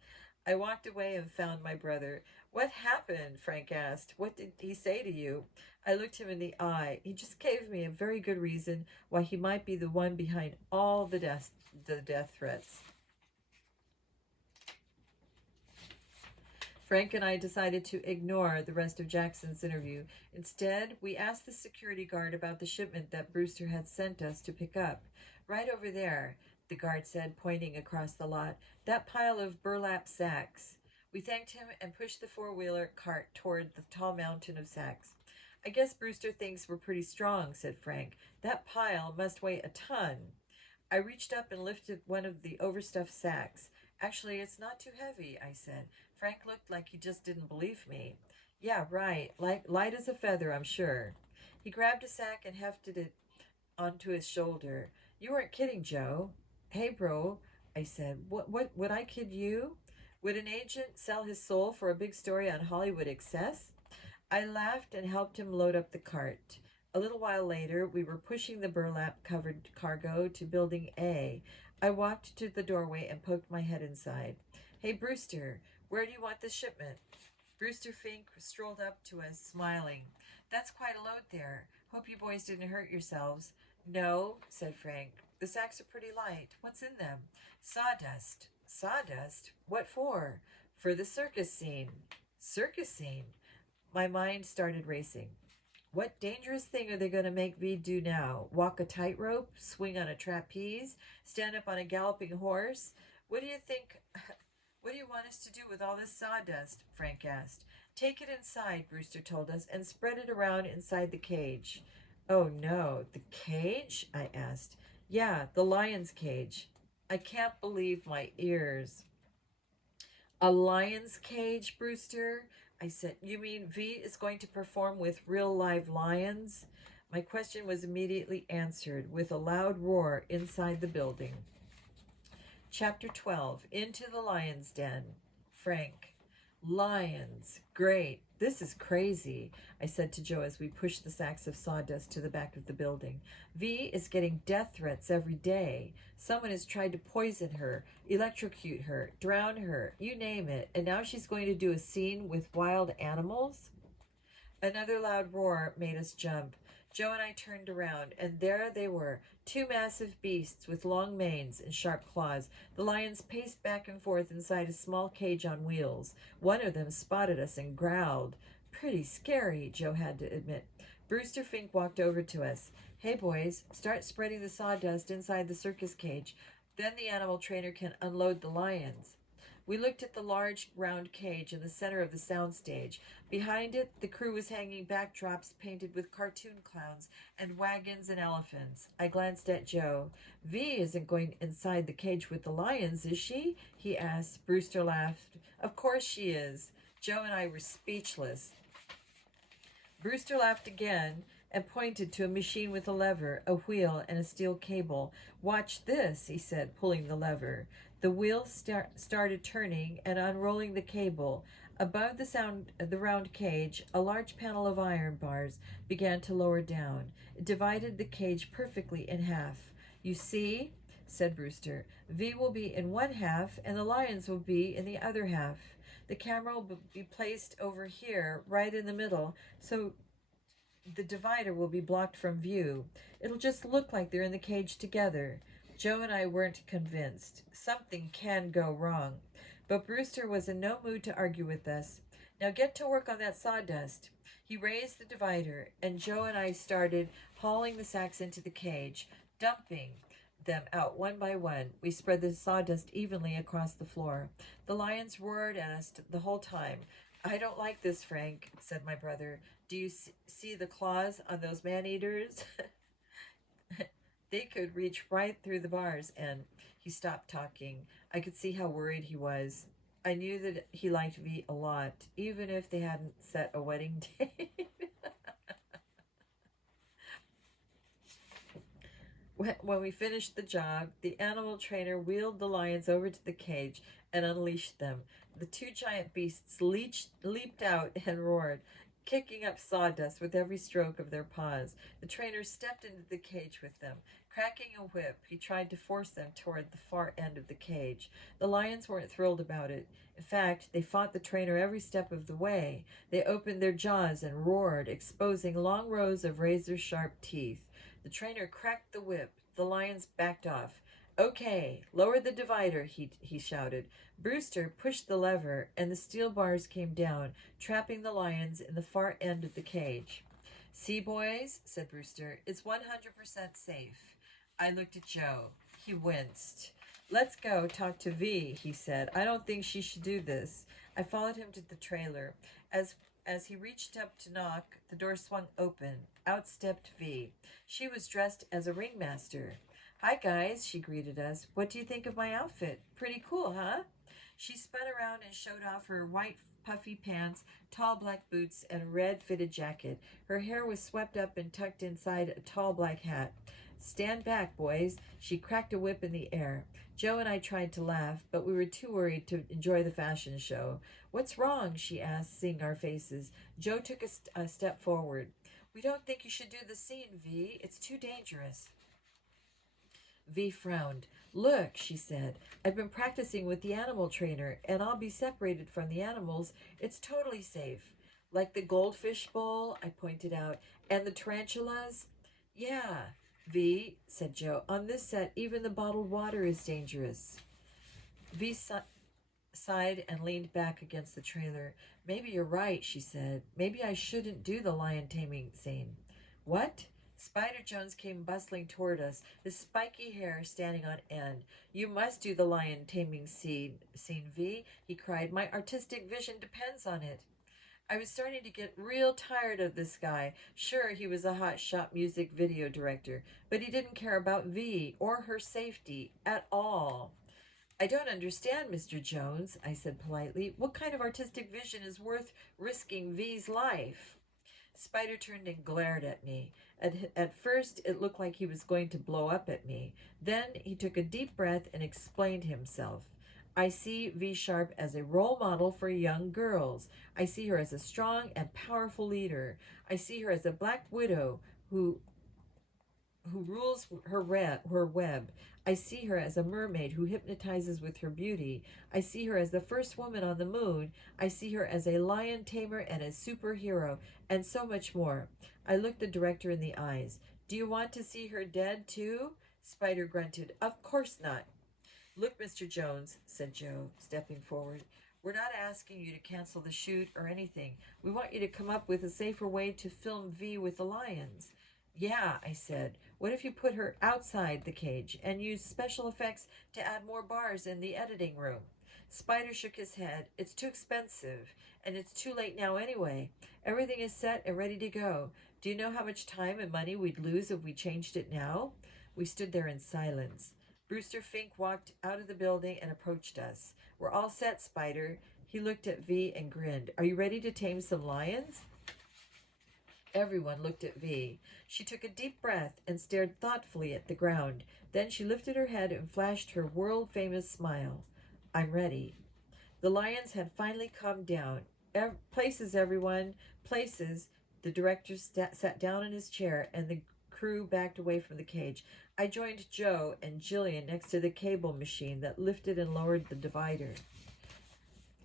I walked away and found my brother. What happened? Frank asked. What did he say to you? I looked him in the eye. He just gave me a very good reason why he might be the one behind all the death threats. Frank and I decided to ignore the rest of Jackson's interview. Instead, we asked the security guard about the shipment that Brewster had sent us to pick up. Right over there, the guard said, pointing across the lot. That pile of burlap sacks. We thanked him and pushed the four-wheeler cart toward the tall mountain of sacks. I guess Brewster thinks we're pretty strong, said Frank. That pile must weigh a ton. I reached up and lifted one of the overstuffed sacks. Actually, it's not too heavy, I said. Frank looked like he just didn't believe me. Yeah, right. Light as a feather, I'm sure. He grabbed a sack and hefted it onto his shoulder. You weren't kidding, Joe. Hey, bro, I said. What, would I kid you? Would an agent sell his soul for a big story on Hollywood Excess? I laughed and helped him load up the cart. A little while later, we were pushing the burlap-covered cargo to Building A. I walked to the doorway and poked my head inside. Hey, Brewster, where do you want the shipment? Brewster Fink strolled up to us, smiling. That's quite a load there. Hope you boys didn't hurt yourselves. No, said Frank. The sacks are pretty light. What's in them? Sawdust. Sawdust? What for? For the circus scene. Circus scene? My mind started racing. What dangerous thing are they going to make V do now? Walk a tightrope? Swing on a trapeze? Stand up on a galloping horse? What do you think? What do you want us to do with all this sawdust? Frank asked. Take it inside, Brewster told us, and spread it around inside the cage. Oh no, the cage? I asked. Yeah, the lion's cage. I can't believe my ears. A lion's cage, Brewster? I said. You mean V is going to perform with real live lions? My question was immediately answered with a loud roar inside the building. Chapter 12, Into the Lion's Den. Frank. Lions. Great. This is crazy, I said to Joe as we pushed the sacks of sawdust to the back of the building. V is getting death threats every day. Someone has tried to poison her, electrocute her, drown her, you name it, and now she's going to do a scene with wild animals? Another loud roar made us jump. Joe and I turned around, and there they were, two massive beasts with long manes and sharp claws. The lions paced back and forth inside a small cage on wheels. One of them spotted us and growled. Pretty scary, Joe had to admit. Brewster Fink walked over to us. Hey, boys, start spreading the sawdust inside the circus cage. Then the animal trainer can unload the lions. We looked at the large round cage in the center of the soundstage. Behind it, the crew was hanging backdrops painted with cartoon clowns and wagons and elephants. I glanced at Joe. V isn't going inside the cage with the lions, is she? He asked. Brewster laughed. Of course she is. Joe and I were speechless. Brewster laughed again and pointed to a machine with a lever, a wheel, and a steel cable. Watch this, he said, pulling the lever. The wheel started turning and unrolling the cable. Above the round cage, a large panel of iron bars began to lower down. It divided the cage perfectly in half. You see, said Brewster, V will be in one half and the lions will be in the other half. The camera will be placed over here, right in the middle, so the divider will be blocked from view. It'll just look like they're in the cage together. Joe and I weren't convinced. Something can go wrong. But Brewster was in no mood to argue with us. Now get to work on that sawdust. He raised the divider, and Joe and I started hauling the sacks into the cage, dumping them out one by one. We spread the sawdust evenly across the floor. The lions roared at us the whole time. I don't like this, Frank, said my brother. Do you see the claws on those man-eaters? They could reach right through the bars, and he stopped talking. I could see how worried he was. I knew that he liked V a lot, even if they hadn't set a wedding date. When we finished the job, the animal trainer wheeled the lions over to the cage and unleashed them. The two giant beasts leaped out and roared, kicking up sawdust with every stroke of their paws. The trainer stepped into the cage with them. Cracking a whip, he tried to force them toward the far end of the cage. The lions weren't thrilled about it. In fact, they fought the trainer every step of the way. They opened their jaws and roared, exposing long rows of razor-sharp teeth. The trainer cracked the whip. The lions backed off. Okay, lower the divider, he shouted. Brewster pushed the lever, and the steel bars came down, trapping the lions in the far end of the cage. See, boys, said Brewster, it's 100% safe. I looked at Joe. He winced. Let's go talk to V, he said. I don't think she should do this. I followed him to the trailer. As he reached up to knock, the door swung open. Out stepped V. She was dressed as a ringmaster. Hi, guys, she greeted us. What do you think of my outfit? Pretty cool, huh? She spun around and showed off her white puffy pants, tall black boots, and red fitted jacket. Her hair was swept up and tucked inside a tall black hat. Stand back, boys. She cracked a whip in the air. Joe and I tried to laugh, but we were too worried to enjoy the fashion show. What's wrong? She asked, seeing our faces. Joe took a step forward. We don't think you should do the scene, V. It's too dangerous. V frowned. Look, she said, I've been practicing with the animal trainer, and I'll be separated from the animals. It's totally safe. Like the goldfish bowl, I pointed out, and the tarantulas? Yeah, V, said Joe. On this set, even the bottled water is dangerous. V sighed and leaned back against the trailer. Maybe you're right, she said. Maybe I shouldn't do the lion taming scene. What? Spider Jones came bustling toward us, his spiky hair standing on end. You must do the lion taming scene, V, he cried. My artistic vision depends on it. I was starting to get real tired of this guy. Sure, he was a hotshot music video director, but he didn't care about V or her safety at all. I don't understand, Mr. Jones, I said politely. What kind of artistic vision is worth risking V's life? Spider turned and glared at me. At first, it looked like he was going to blow up at me. Then he took a deep breath and explained himself. I see V Sharp as a role model for young girls. I see her as a strong and powerful leader. I see her as a black widow who rules her web. I see her as a mermaid who hypnotizes with her beauty. I see her as the first woman on the moon. I see her as a lion tamer and a superhero, and so much more. I looked the director in the eyes. Do you want to see her dead, too? Spider grunted. Of course not. Look, Mr. Jones, said Joe, stepping forward. We're not asking you to cancel the shoot or anything. We want you to come up with a safer way to film V with the lions. Yeah, I said. What if you put her outside the cage and use special effects to add more bars in the editing room? Spider shook his head. It's too expensive, and it's too late now anyway. Everything is set and ready to go. Do you know how much time and money we'd lose if we changed it now? We stood there in silence. Brewster Fink walked out of the building and approached us. We're all set, Spider. He looked at V and grinned. Are you ready to tame some lions? Everyone looked at V. She took a deep breath and stared thoughtfully at the ground. Then she lifted her head and flashed her world-famous smile. I'm ready. The lions had finally calmed down. Places, everyone. Places. The director sat down in his chair, and the crew backed away from the cage. I joined Joe and Jillian next to the cable machine that lifted and lowered the divider.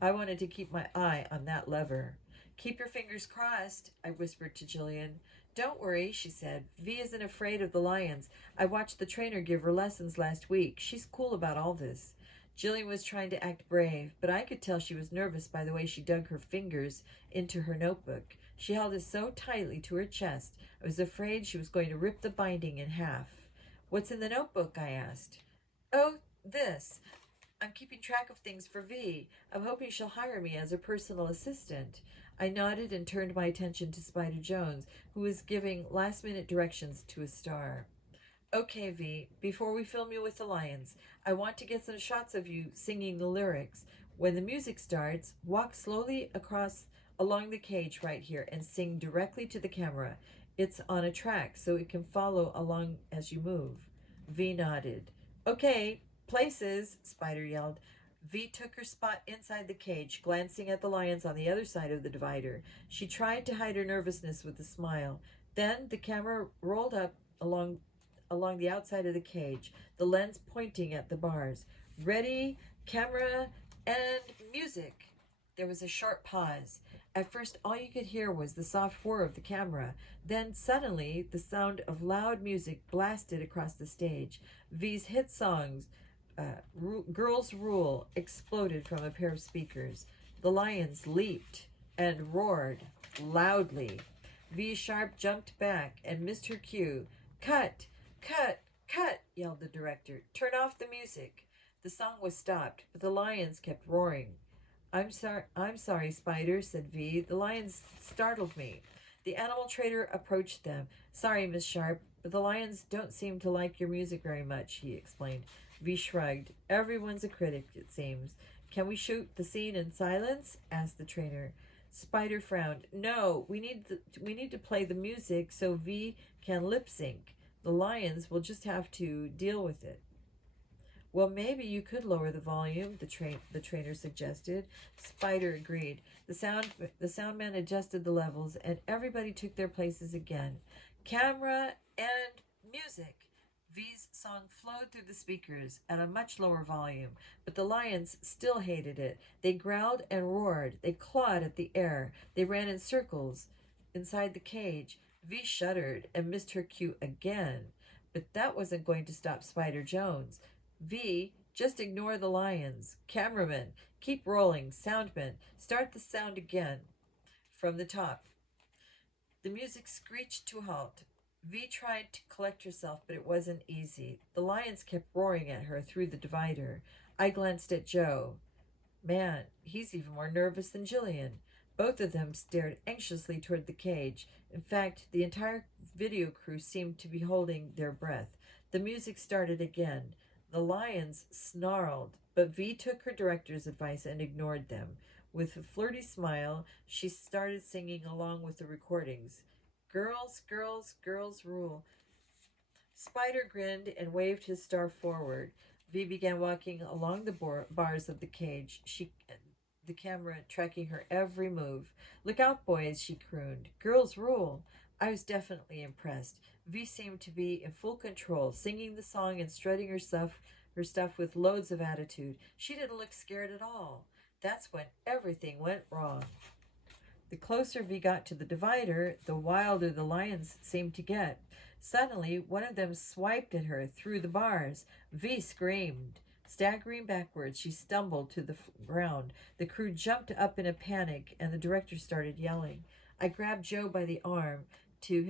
I wanted to keep my eye on that lever. Keep your fingers crossed, I whispered to Jillian. Don't worry, she said. V isn't afraid of the lions. I watched the trainer give her lessons last week. She's cool about all this. Jillian was trying to act brave, but I could tell she was nervous by the way she dug her fingers into her notebook. She held it so tightly to her chest, I was afraid she was going to rip the binding in half. What's in the notebook? I asked. Oh, this. I'm keeping track of things for V. I'm hoping she'll hire me as her personal assistant. I nodded and turned my attention to Spider Jones, who was giving last-minute directions to a star. Okay, V, before we film you with the lions, I want to get some shots of you singing the lyrics. When the music starts, walk slowly along the cage right here and sing directly to the camera. It's on a track, so it can follow along as you move. V nodded. Okay, places, Spider yelled. V took her spot inside the cage, glancing at the lions on the other side of the divider. She tried to hide her nervousness with a smile. Then the camera rolled up along the outside of the cage, the lens pointing at the bars. Ready, camera, and music. There was a short pause. At first, all you could hear was the soft whir of the camera. Then, suddenly, the sound of loud music blasted across the stage. V's hit songs, Girls Rule, exploded from a pair of speakers. The lions leaped and roared loudly. V Sharp jumped back and missed her cue. Cut! Cut! Cut! Yelled the director. Turn off the music. The song was stopped, but the lions kept roaring. I'm sorry, Spider, said V. The lions startled me. The animal trader approached them. Sorry, Miss Sharp, but the lions don't seem to like your music very much, he explained. V shrugged. Everyone's a critic, it seems. Can we shoot the scene in silence? Asked the trainer. Spider frowned. No, we need to play the music so V can lip sync. The lions will just have to deal with it. Well, maybe you could lower the volume, the trainer suggested. Spider agreed. The sound man adjusted the levels, and everybody took their places again. Camera and music. V's song flowed through the speakers at a much lower volume, but the lions still hated it. They growled and roared. They clawed at the air. They ran in circles inside the cage. V shuddered and missed her cue again. But that wasn't going to stop Spider Jones. V, just ignore the lions. Cameraman, keep rolling. Soundman, start the sound again. From the top. The music screeched to a halt. V tried to collect herself, but it wasn't easy. The lions kept roaring at her through the divider. I glanced at Joe. Man, he's even more nervous than Jillian. Both of them stared anxiously toward the cage. In fact, the entire video crew seemed to be holding their breath. The music started again. The lions snarled, but V took her director's advice and ignored them. With a flirty smile, she started singing along with the recordings. Girls, girls, girls rule. Spider grinned and waved his star forward. V began walking along the bars of the cage, the camera tracking her every move. Look out, boys, she crooned. Girls rule. I was definitely impressed. V seemed to be in full control, singing the song and strutting her stuff with loads of attitude. She didn't look scared at all. That's when everything went wrong. The closer V got to the divider, the wilder the lions seemed to get. Suddenly, one of them swiped at her through the bars. V screamed. Staggering backwards, she stumbled to the ground. The crew jumped up in a panic, and the director started yelling. I grabbed Joe by the arm to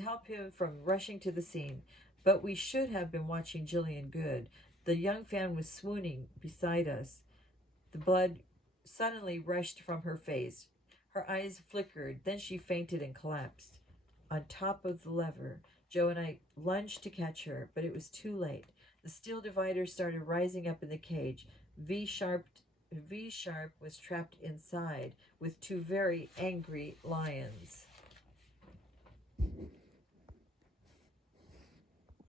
help him from rushing to the scene. But we should have been watching Jillian Good. The young fan was swooning beside us. The blood suddenly rushed from her face. Her eyes flickered. Then she fainted and collapsed. On top of the lever, Joe and I lunged to catch her, but it was too late. The steel divider started rising up in the cage. V Sharp was trapped inside with two very angry lions.